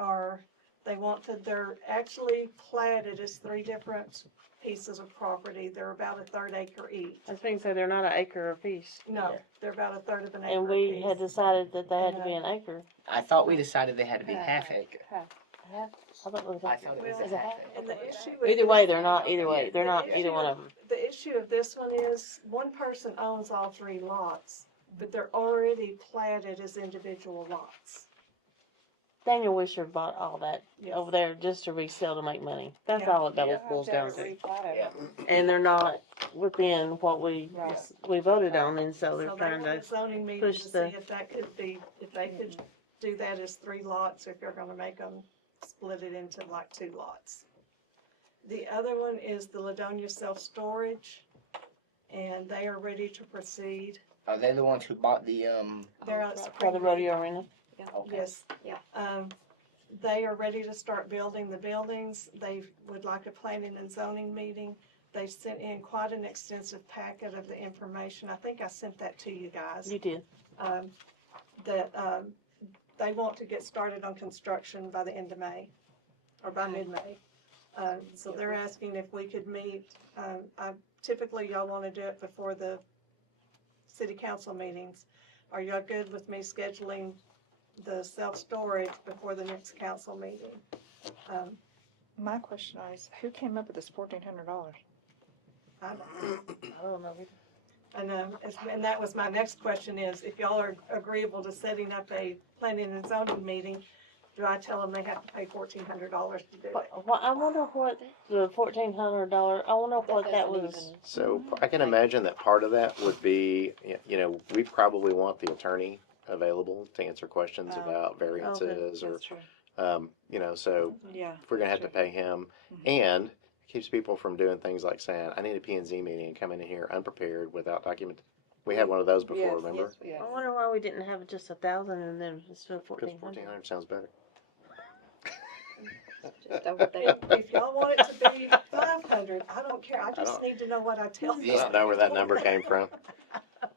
they're actually platted as 3 different pieces of property. They're about a 1/3 acre each. I was thinking, so they're not an acre apiece. No, they're about a 1/3 of an acre And we apiece. had decided that they had to be an acre. I thought we decided they had to be half acre. Half. I thought it was I a thought it Well, was is a it half half? acre. And the issue with Either way, this- they're not, either way, they're The not either issue one of them. The issue of this one is, one person owns all 3 lots, but they're already platted as individual lots. Daniel Wisher bought all that Yes. over there just to resell to make money. That's Yeah. all it You'll boils have down to to. replat Yeah. it. And they're not within what we voted on, and so So they're they trying want a to. zoning meeting to push see the- if that could be, if they could do that as 3 lots, or if you're gonna make them split it into like 2 lots. The other one is the Ladonia self-storage, and they are ready to proceed. Are they the ones who bought the, They're out For Spring the Creek. rodeo arena. okay. Yes. Yeah. They are ready to start building the buildings. They would like a planning and zoning meeting. They sent in quite an extensive packet of the information. I think I sent that to you guys. You did. That they want to get started on construction by the end of May, or by mid-May. So they're asking if we could meet, typically y'all wanna do it before the city council meetings. Are y'all good with me scheduling the self-storage before the next council meeting? My question is, who came up with this $1,400? I don't- I don't know. And that was my next question is, if y'all are agreeable to setting up a planning and zoning meeting, do I tell them they have to pay $1,400 to do it? I wonder what the $1,400. I wonder what that was. So I can imagine that part of that would be, you know, we probably want the attorney available to answer questions Oh, about variances or, That's true. you know, so Yeah. if we're gonna have to pay him, and keeps people from doing things like saying, I need a P and Z meeting and coming in here unprepared without document. We had one of those before, Yes, remember? yes, yes. I wonder why we didn't have just 1,000 and then instead of Because 1,400. 1,400 sounds better. Just over there. If y'all want it to be 500, I don't care. I just don't- need to know what I tell I you. don't know where that number came from.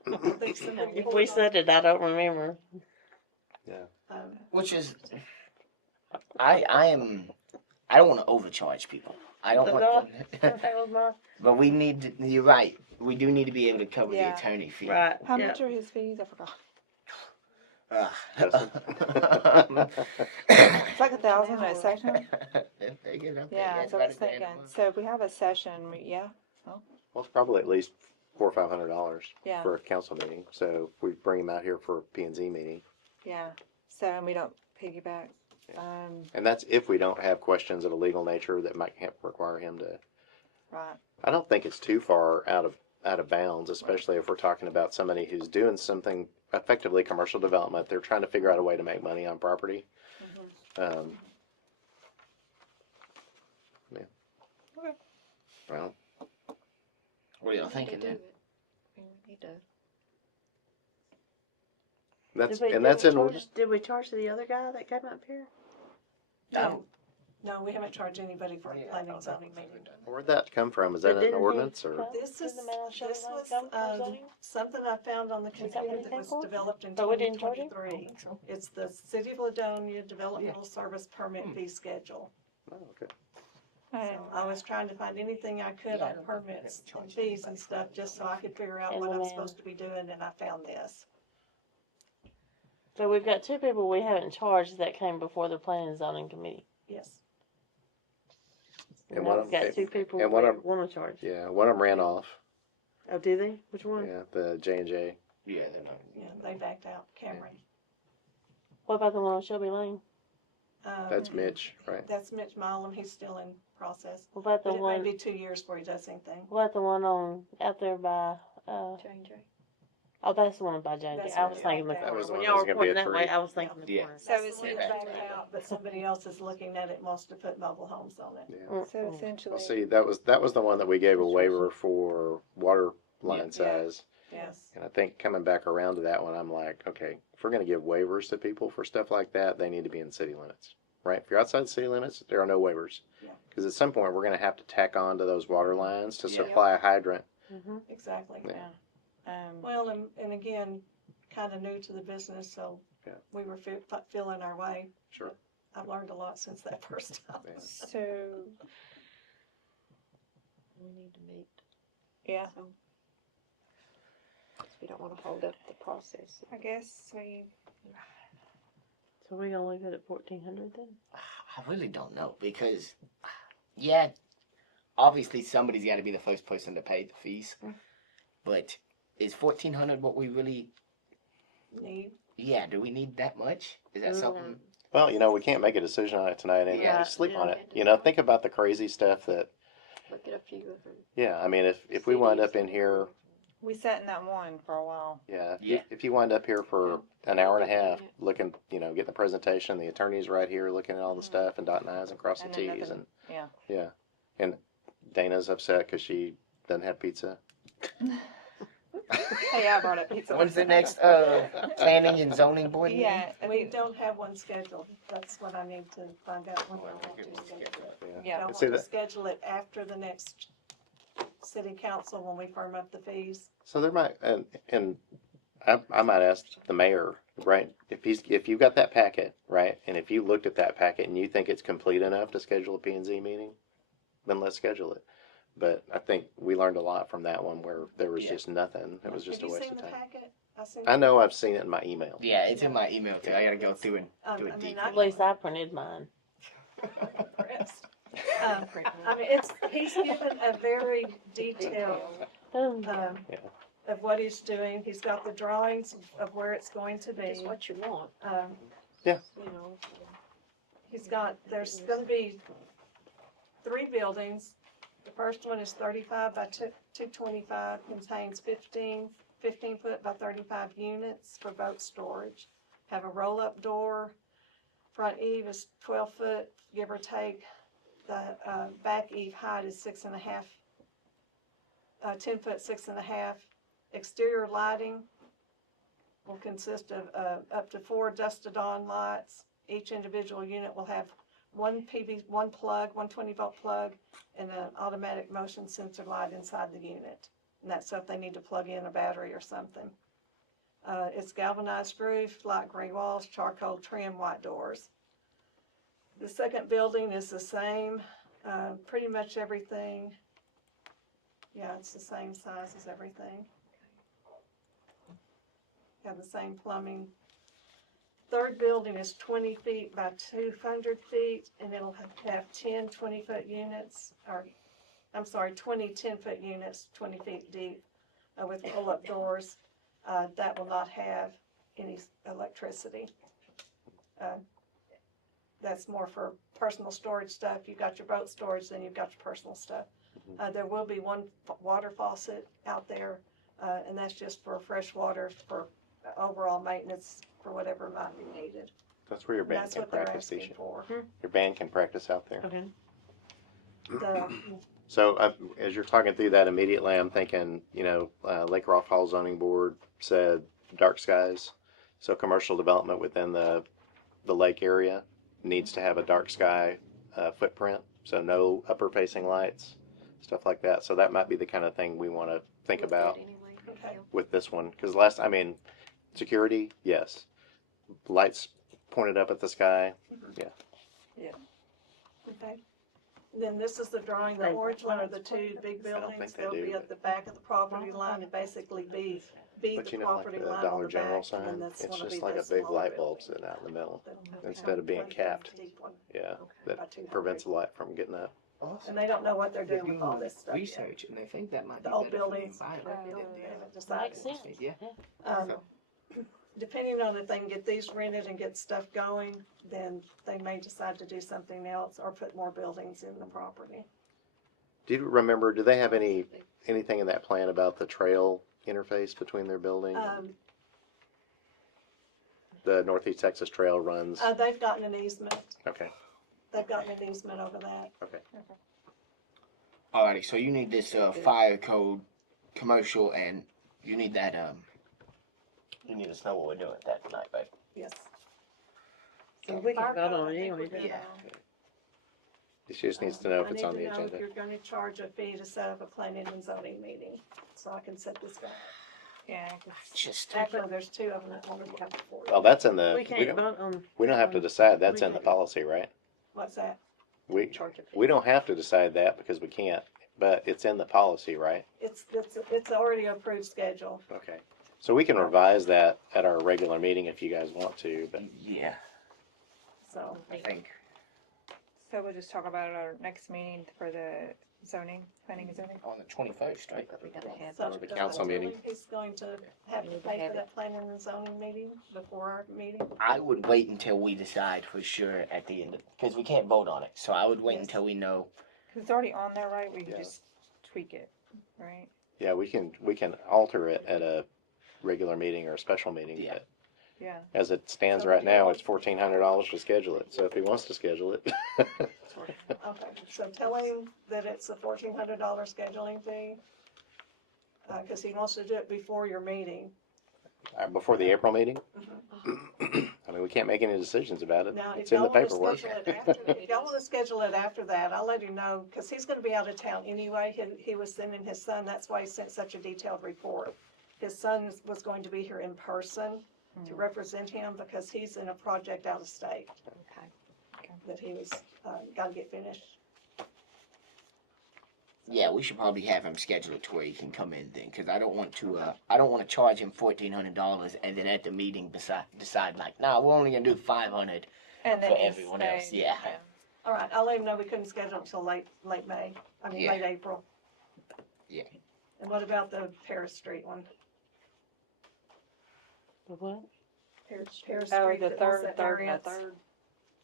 I think somebody If pulled we it off. said it, I don't remember. Which is, I don't wanna overcharge people. I don't want them, That was my but we need to, you're right, we do need to be able to cover the Yeah. attorney fee. right. How yeah. much are his fees? I forgot. It's like 1,000 a session. They get up there, Yeah, it's so I about was $1,000 a thinking, month. so if we have a session, yeah, Well, it's probably at least $400 or $500 yeah, for a council meeting. So if we bring him out here for a P and Z meeting, yeah. So, and we don't piggyback. and that's if we don't have questions of a legal nature that might require him to. Right. I don't think it's too far out of bounds, especially if we're talking about somebody who's doing something effectively commercial development. They're trying to figure out a way to make money on property. Yeah. Okay. Well, What are y'all We thinking need to then? do it. We need to. that's Did we, and that's in. did we charge the other guy that came up here? No, no, we haven't charged anybody for a Yeah, planning I and don't know. zoning meeting. Where'd that come from? Is But that didn't an he ordinance or? come? This is, Didn't the man on Shelby this Lane was, come from zoning? something I found on the that what computer he that came was for? developed in But we didn't charge him? 2023. It's the City of Ladonia Developmental Service Permit Fee Schedule. Oh, okay. So I was trying to find anything I could Yeah, I on don't think permits we have and to charge fees and stuff, just so I could figure out And what the I'm man. supposed to be doing, and I found this. So we've got 2 people we haven't charged that came before the planning and zoning committee. Yes. And Now one we've of got them- 2 people and we one of- want to charge. Yeah, one of them ran off. Oh, did they? Which one? Yeah, the J&J. Yeah, they're not. Yeah, they backed out. Cameron. What about the one on Shelby Lane? That's Mitch, right? That's Mitch Milam. He's still in process. What about the But it may one? be 2 years before he does anything. What about the one on out there by? J&J. Oh, that's the one by J&J. That's I the was one thinking the back corner. That was the When one y'all that was were gonna be pointing a that way, three. I was thinking the Yeah. corner. So That's it's the one that backed out, but somebody else is looking at it, wants to put mobile homes on it. Yeah. Mm, So mm. essentially, Well, see, that was the one that we gave a waiver for water line size. Yes. And I think coming back around to that one, I'm like, okay, if we're going to give waivers to people for stuff like that, they need to be in city limits. right? If you're outside the city limits, there are no waivers. Yeah. Because at some point, we're gonna have to tack on to those water lines to Yeah. supply a hydrant. Mm-hmm. Exactly. Yeah. Well, and again, kind of new to the business, so Yeah. we were feeling our way. Sure. I've learned a lot since that first time. Yeah. So, We need to meet, yeah, so. 'Cause we don't wanna hold up the process. I guess we, So we gonna leave it at 1,400 then? I really don't know because, yeah, obviously somebody's got to be the first person to pay the fees. But is 1,400 what we really? Need, Yeah, do we need that much? Is that Mm. something? Well, we can't make a decision on it tonight and Yeah, sleep on yeah. it. Think about the crazy stuff that, Look at a few of them. yeah, I mean, if we wind up in here, we sat in that one for a while. yeah, Yeah. if you wind up here for an hour and a half looking, getting the presentation, the attorney's right here looking at all the stuff and dotting i's and crossing And then t's nothing. and, Yeah. and Dana's upset because she doesn't have pizza. Hey, I brought up pizza. When's the next planning and zoning board meeting? Yeah, we don't have one scheduled. That's what I need to find out when we want to schedule it. Yeah. I want See to that- schedule it after the next city council when we firm up the fees. So there might, and I might ask the mayor, right? If you've got that packet, right, and if you looked at that packet and you think it's complete enough to schedule a P&Z meeting, then let's schedule it. But I think we learned a lot from that one where there was Yeah. just nothing. It was just a Have you waste seen of the time. packet? seen I it. know I've seen it in my email. Yeah, it's in my email too. I gotta go through and do I it mean, deep. At least I printed mine. Impressed. I mean, he's given a very detailed, Oh, Yeah. of what he's doing. He's got the drawings of where it's going to Just be. what you want, Um, you know. there's gonna be 3 buildings. The first one is 35 by 225, contains 15 foot by 35 units for boat storage. Have a roll-up door. Front eave is 12 foot, give or take. The back eave height is 6.5, 10 foot, 6.5. Exterior lighting will consist of up to 4 Dustodon lights. Each individual unit will have one plug, 120-volt plug, and an automatic motion sensor light inside the unit. And that's so if they need to plug in a battery or something. It's galvanized roof, light gray walls, charcoal trim, white doors. The second building is the same, pretty much everything. Yeah, it's the same size as everything. Have the same plumbing. Third building is 20 feet by 200 feet, and it'll have 10 20-foot units, or, I'm sorry, 20 10-foot units, 20 feet deep, with pull-up doors. That will not have any electricity. That's more for personal storage stuff. You've got your boat storage, then you've got your personal stuff. There will be one water faucet out there, and that's just for fresh water for overall maintenance for whatever might be needed. That's where your And band that's can what they're practice, asking Tisha. for. Your band can practice out there. okay. So as you're talking through that immediately, I'm thinking, Lake Rolfe Hall Zoning Board said dark skies. So commercial development within the lake area needs to have a dark sky footprint. So no upper facing lights, stuff like that. So that might be the kind of thing we want to think Look at about anyway. Okay. with this one. Because security, yes. Lights pointed up at the sky. Okay. Then this is the drawing, the orange one are the 2 big I don't buildings. think they They'll do, be at the back of the property line and basically be But the like property the line on Dollar the General back. And sign, then that's it's gonna just be like the a big smaller light bulb building. sitting out in the middle. Okay. Instead of being One capped. deep one. Yeah, By that 200. prevents the light from getting up. And they don't know what they're They're doing with all this stuff yet. research, and they think that might The be old better for the buildings. environment They than the haven't decided. Makes sense. Yeah. Um, Depending on if they can get these rented and get stuff going, then they may decide to do something else or put more buildings in the property. Do you remember, do they have anything in that plan about the trail interface between their building? The Northeast Texas Trail runs, They've gotten an easement. okay, They've gotten an easement over that. okay. Alrighty, so you need this fire code, commercial, and you need that you need us to know what we're doing that night, right? Yes. Well, we can Fire vote code, on I it think anyway, we're good yeah. on. She just needs to know if it's on the I need to know agenda. if you're gonna charge a fee to set up a planning and zoning meeting, so I can set this guy. Yeah, 'cause Just, Actually, there's two of them that want to come before you. Well, that's in the, we we can't don't, vote on. we don't have to decide, that's we in the can't. policy, right? What's that? We, Charge a fee. we don't have to decide that because we can't, but it's in the policy, right? It's already approved schedule. Okay. So we can revise that at our regular meeting if you guys want to, but yeah, So, I think. so we'll just talk about it at our next meeting for the zoning, planning and zoning. On the 21st, right? But we gotta have. so the does council that meeting. mean he's going to have to We need to pay have for it. that planning and zoning meeting before our meeting? I would wait until we decide for sure at the end, because we can't vote on it. So I would wait Yes. until we know. Cause it's already on there, right? We can Yeah. just tweak it, right? yeah, we can alter it at a regular meeting or a special meeting. Yeah. But Yeah. as it stands So right do you now, want- it's $1,400 to schedule it. So if he wants to schedule it. Okay, so tell him that it's a $1,400 scheduling fee. Cause he wants to do it before your meeting. Before the April meeting? Mhm. I mean, we can't make any decisions about it. Now, if It's in the y'all wanna paperwork. schedule it after, if y'all wanna schedule it after that, I'll let him know, cause he's gonna be out of town anyway. He was sending his son, that's why he sent such a detailed report. His son was going to be here in person to represent him because he's in a project out of state Okay. that he was, gotta get finished. Yeah, we should probably have him schedule it to where he can come in then, because I don't want to charge him $1,400 and then at the meeting decide like, nah, we're only gonna do 500. And then For just everyone say, else, yeah. All right, I'll let him know we couldn't schedule it until late May, Yeah. late April. Yeah. And what about the Paris Street one? The what? Paris Oh, Street the that wants third, that third, and a variance.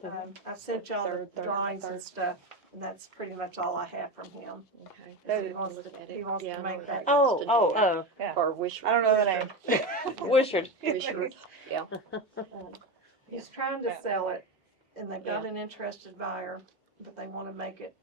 third. I sent y'all Third, the third, drawings and third. stuff, and that's pretty much all I have from him. Okay. That He is- wants Look at he it. wants Yeah, to I know make what that. that Oh, wants to oh, do. oh. Or wish. I don't know the name. Wishard. Wishward. Yeah. He's trying to Yeah. sell it, and they've got an interested buyer, but they wanna make it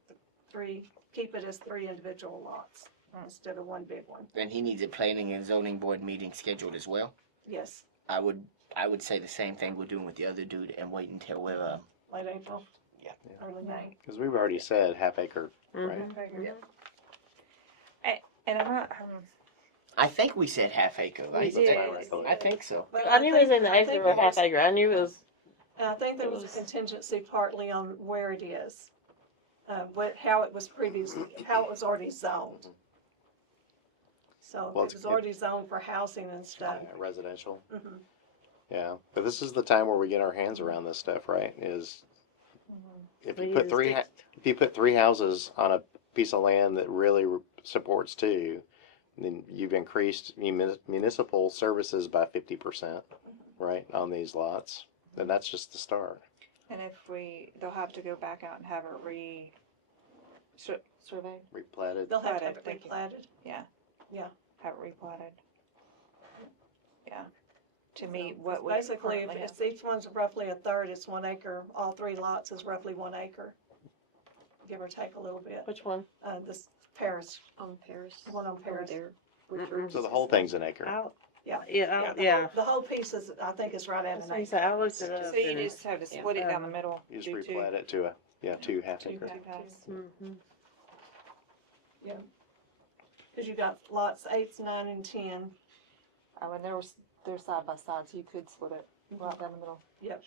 keep it as 3 individual lots instead of one big one. Then he needs a planning and zoning board meeting scheduled as well. Yes, I would say the same thing we're doing with the other dude and wait until we're late April. Yeah. Early May. Because we've already said half acre, right? Mhm. And I'm not, I think we said half acre, right? We did. I think so. But I knew it was in the I acre think or there half was- acre. I knew it was. I think there was a contingency partly on where it is, how it was already zoned. So Well, it it's- was already zoned for housing and stuff. Residential. Mhm. Yeah, but this is the time where we get our hands around this stuff, right? Is if you we put use three sticks. if you put 3 houses on a piece of land that really supports 2, then you've increased municipal services by 50%, right, on these lots. And that's just the start. and if they'll have to go back out and have it surveyed, Replatted. They'll have to have Platted, it thank you. replatted. have it replatted. Yeah, to meet So, what we basically, currently if have. each one's roughly a third, it's 1 acre. All 3 lots is roughly 1 acre, give or take a little bit. Which one? This Paris, On Paris. the one on Over Paris. there. Mm-mm. So the whole thing's an acre. Out. Yeah. Yeah. the Yeah. whole- The whole piece is, I think, is right at an acre. I looked it up. So you and- just have to split it down the middle. You just do two- replat it to a 2 half two acre. half-halves. Mhm. Cause you got lots 8, 9, and 10. And they're side by side, so you could split it right down the middle. Yep.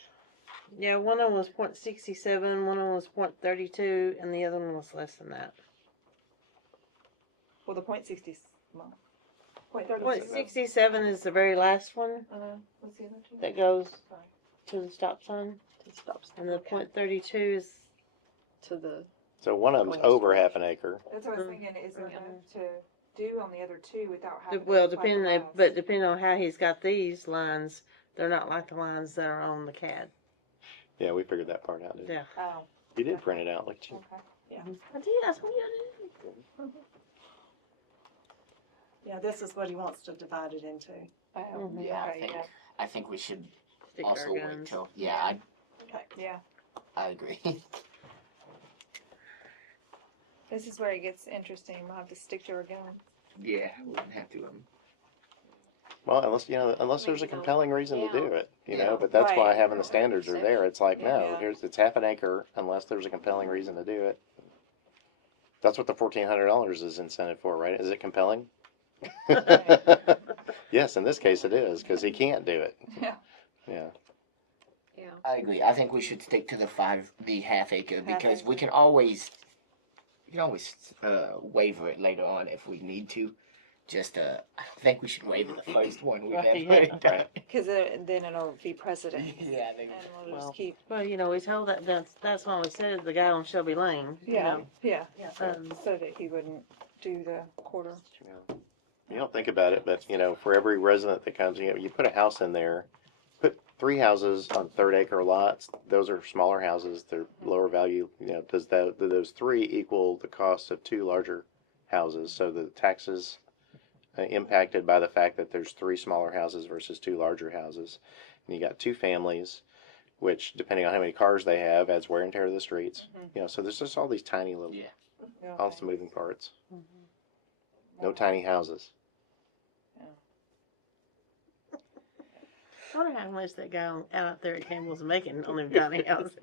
Yeah, one of them was .67, one of them was .32, and the other one was less than that. Well, the .60, well, .32. .67 is the very last one What's the other two? that goes Sorry. to the stop sign, It stops. and the Okay. .32 is To the, So one of them's Going over straight. half an acre. That's what I was thinking, is there enough to do on the other two without having to well, fight the depending last? but depending on how he's got these lines, they're not like the lines that are on the CAD. Yeah, we figured that part out. Didn't we? Yeah. Oh, You did print it out, look at you. okay. I did. I told you I did. Yeah, this is what he wants to divide it into. Oh, Mhm. Yeah, okay, I think we should Stick also our wait guns. till. Yeah, Okay. yeah. I agree. This is where it gets interesting. We'll have to stick to our guns. Yeah, we wouldn't have to. Well, unless there's a you know, compelling reason to do yeah. it, Yeah. but that's why Right. having the standards are there. It's like, no, Yeah. it's half an acre unless there's a compelling reason to do it. That's what the $1,400 is incentive for, right? Is it compelling? Yes, in this case it is, because he can't do it. Yeah. Yeah. Yeah. I agree. I think we should stick to the half acre because acre. we can always waiver it later on if we need to. Just I don't think we should waiver the first one we've Right, ever yeah. done. Because then it'll be precedent. Yeah, I think And we'll Well, just keep. Well, we told that's why we said the guy on Shelby Lane. Yeah. Yeah. Um, So that he wouldn't do the quarter. You don't think about it, but for every resident that comes, you put a house in there, put 3 houses on third acre lots. Those are smaller houses. They're lower value. Does those 3 equal the cost of 2 larger houses? So the taxes impacted by the fact that there's 3 smaller houses versus 2 larger houses, and you got 2 families, which depending on how many cars they have adds wear and tear to the streets. So there's just all these tiny little, Yeah. all some moving parts. mhm. No tiny houses. I wonder how much that guy out there at Campbell's making on them tiny houses.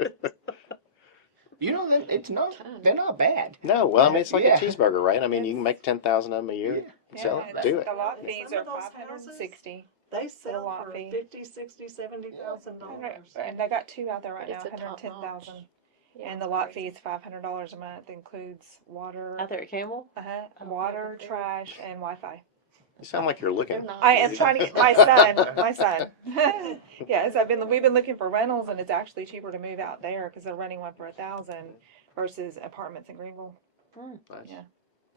They're not bad. No, well, I mean, it's like Yeah. a cheeseburger, right? I mean, you can make 10,000 of them a year. Yeah. So Yeah, do it. The lot fees Some are of those 560. They sell lot for fee. $50,000, $60,000, $70,000. And I got 2 out there right It's now, a top 110,000. Yeah, And the lot fee is $500 a month, includes water, Out there at Campbell? water, but they're- trash, and Wi-Fi. You sound like you're looking. They're not. I am trying to get my son. Yes, we've been looking for rentals, and it's actually cheaper to move out there because they're renting one for 1,000 versus apartments in Greenville. Nice. Yeah.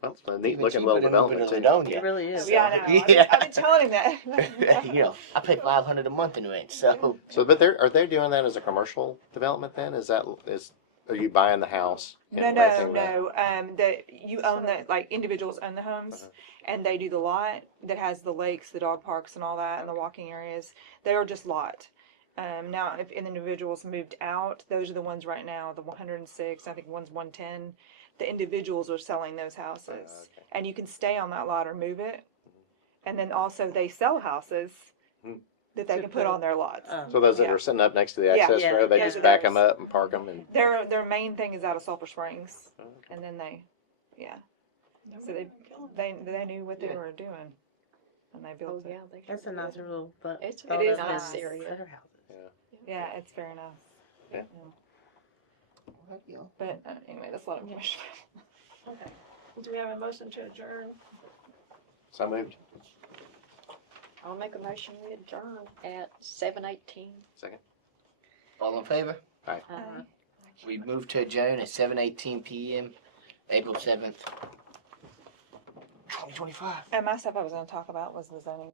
Well, it's a neat Even looking cheaper little than moving development to too. Ladonia. It really is. Yeah, I know. Yeah. I've been telling him that. I pay $500 a month in rent, so So, but are they doing that as a commercial development then? Are you buying the house? and renting You own individuals own the homes, and they do the lot that has the lakes, the dog parks, and all that, and the walking areas. They are just lot. Now, if individuals moved out, those are the ones right now. The 106, I think one's 110. The individuals are selling those houses, okay. and you can stay on that lot or move it. And then also they sell houses Hmm. that they can put on their lots. So those that Yeah. are sitting up next to the Yeah. access Yeah. road, they Yeah, just so back there's- them up and park them and. Their main thing is out of Sulphur Springs, Okay. and then they So They're killing it. they knew what they Yeah. were doing, and they Oh, built it. yeah. They That's a sure nice did. little. It's It is nice nice. area. Better houses. Yeah, it's very nice. But anyway, that's a lot of information. Okay. Do we have a motion to adjourn? So moved. I'll make a motion we adjourn at 7:18. Second. all in favor? Uh, We move to adjourn at 7:18 p.m. April 7th, 2025. And my stuff I was going to talk about was the zoning.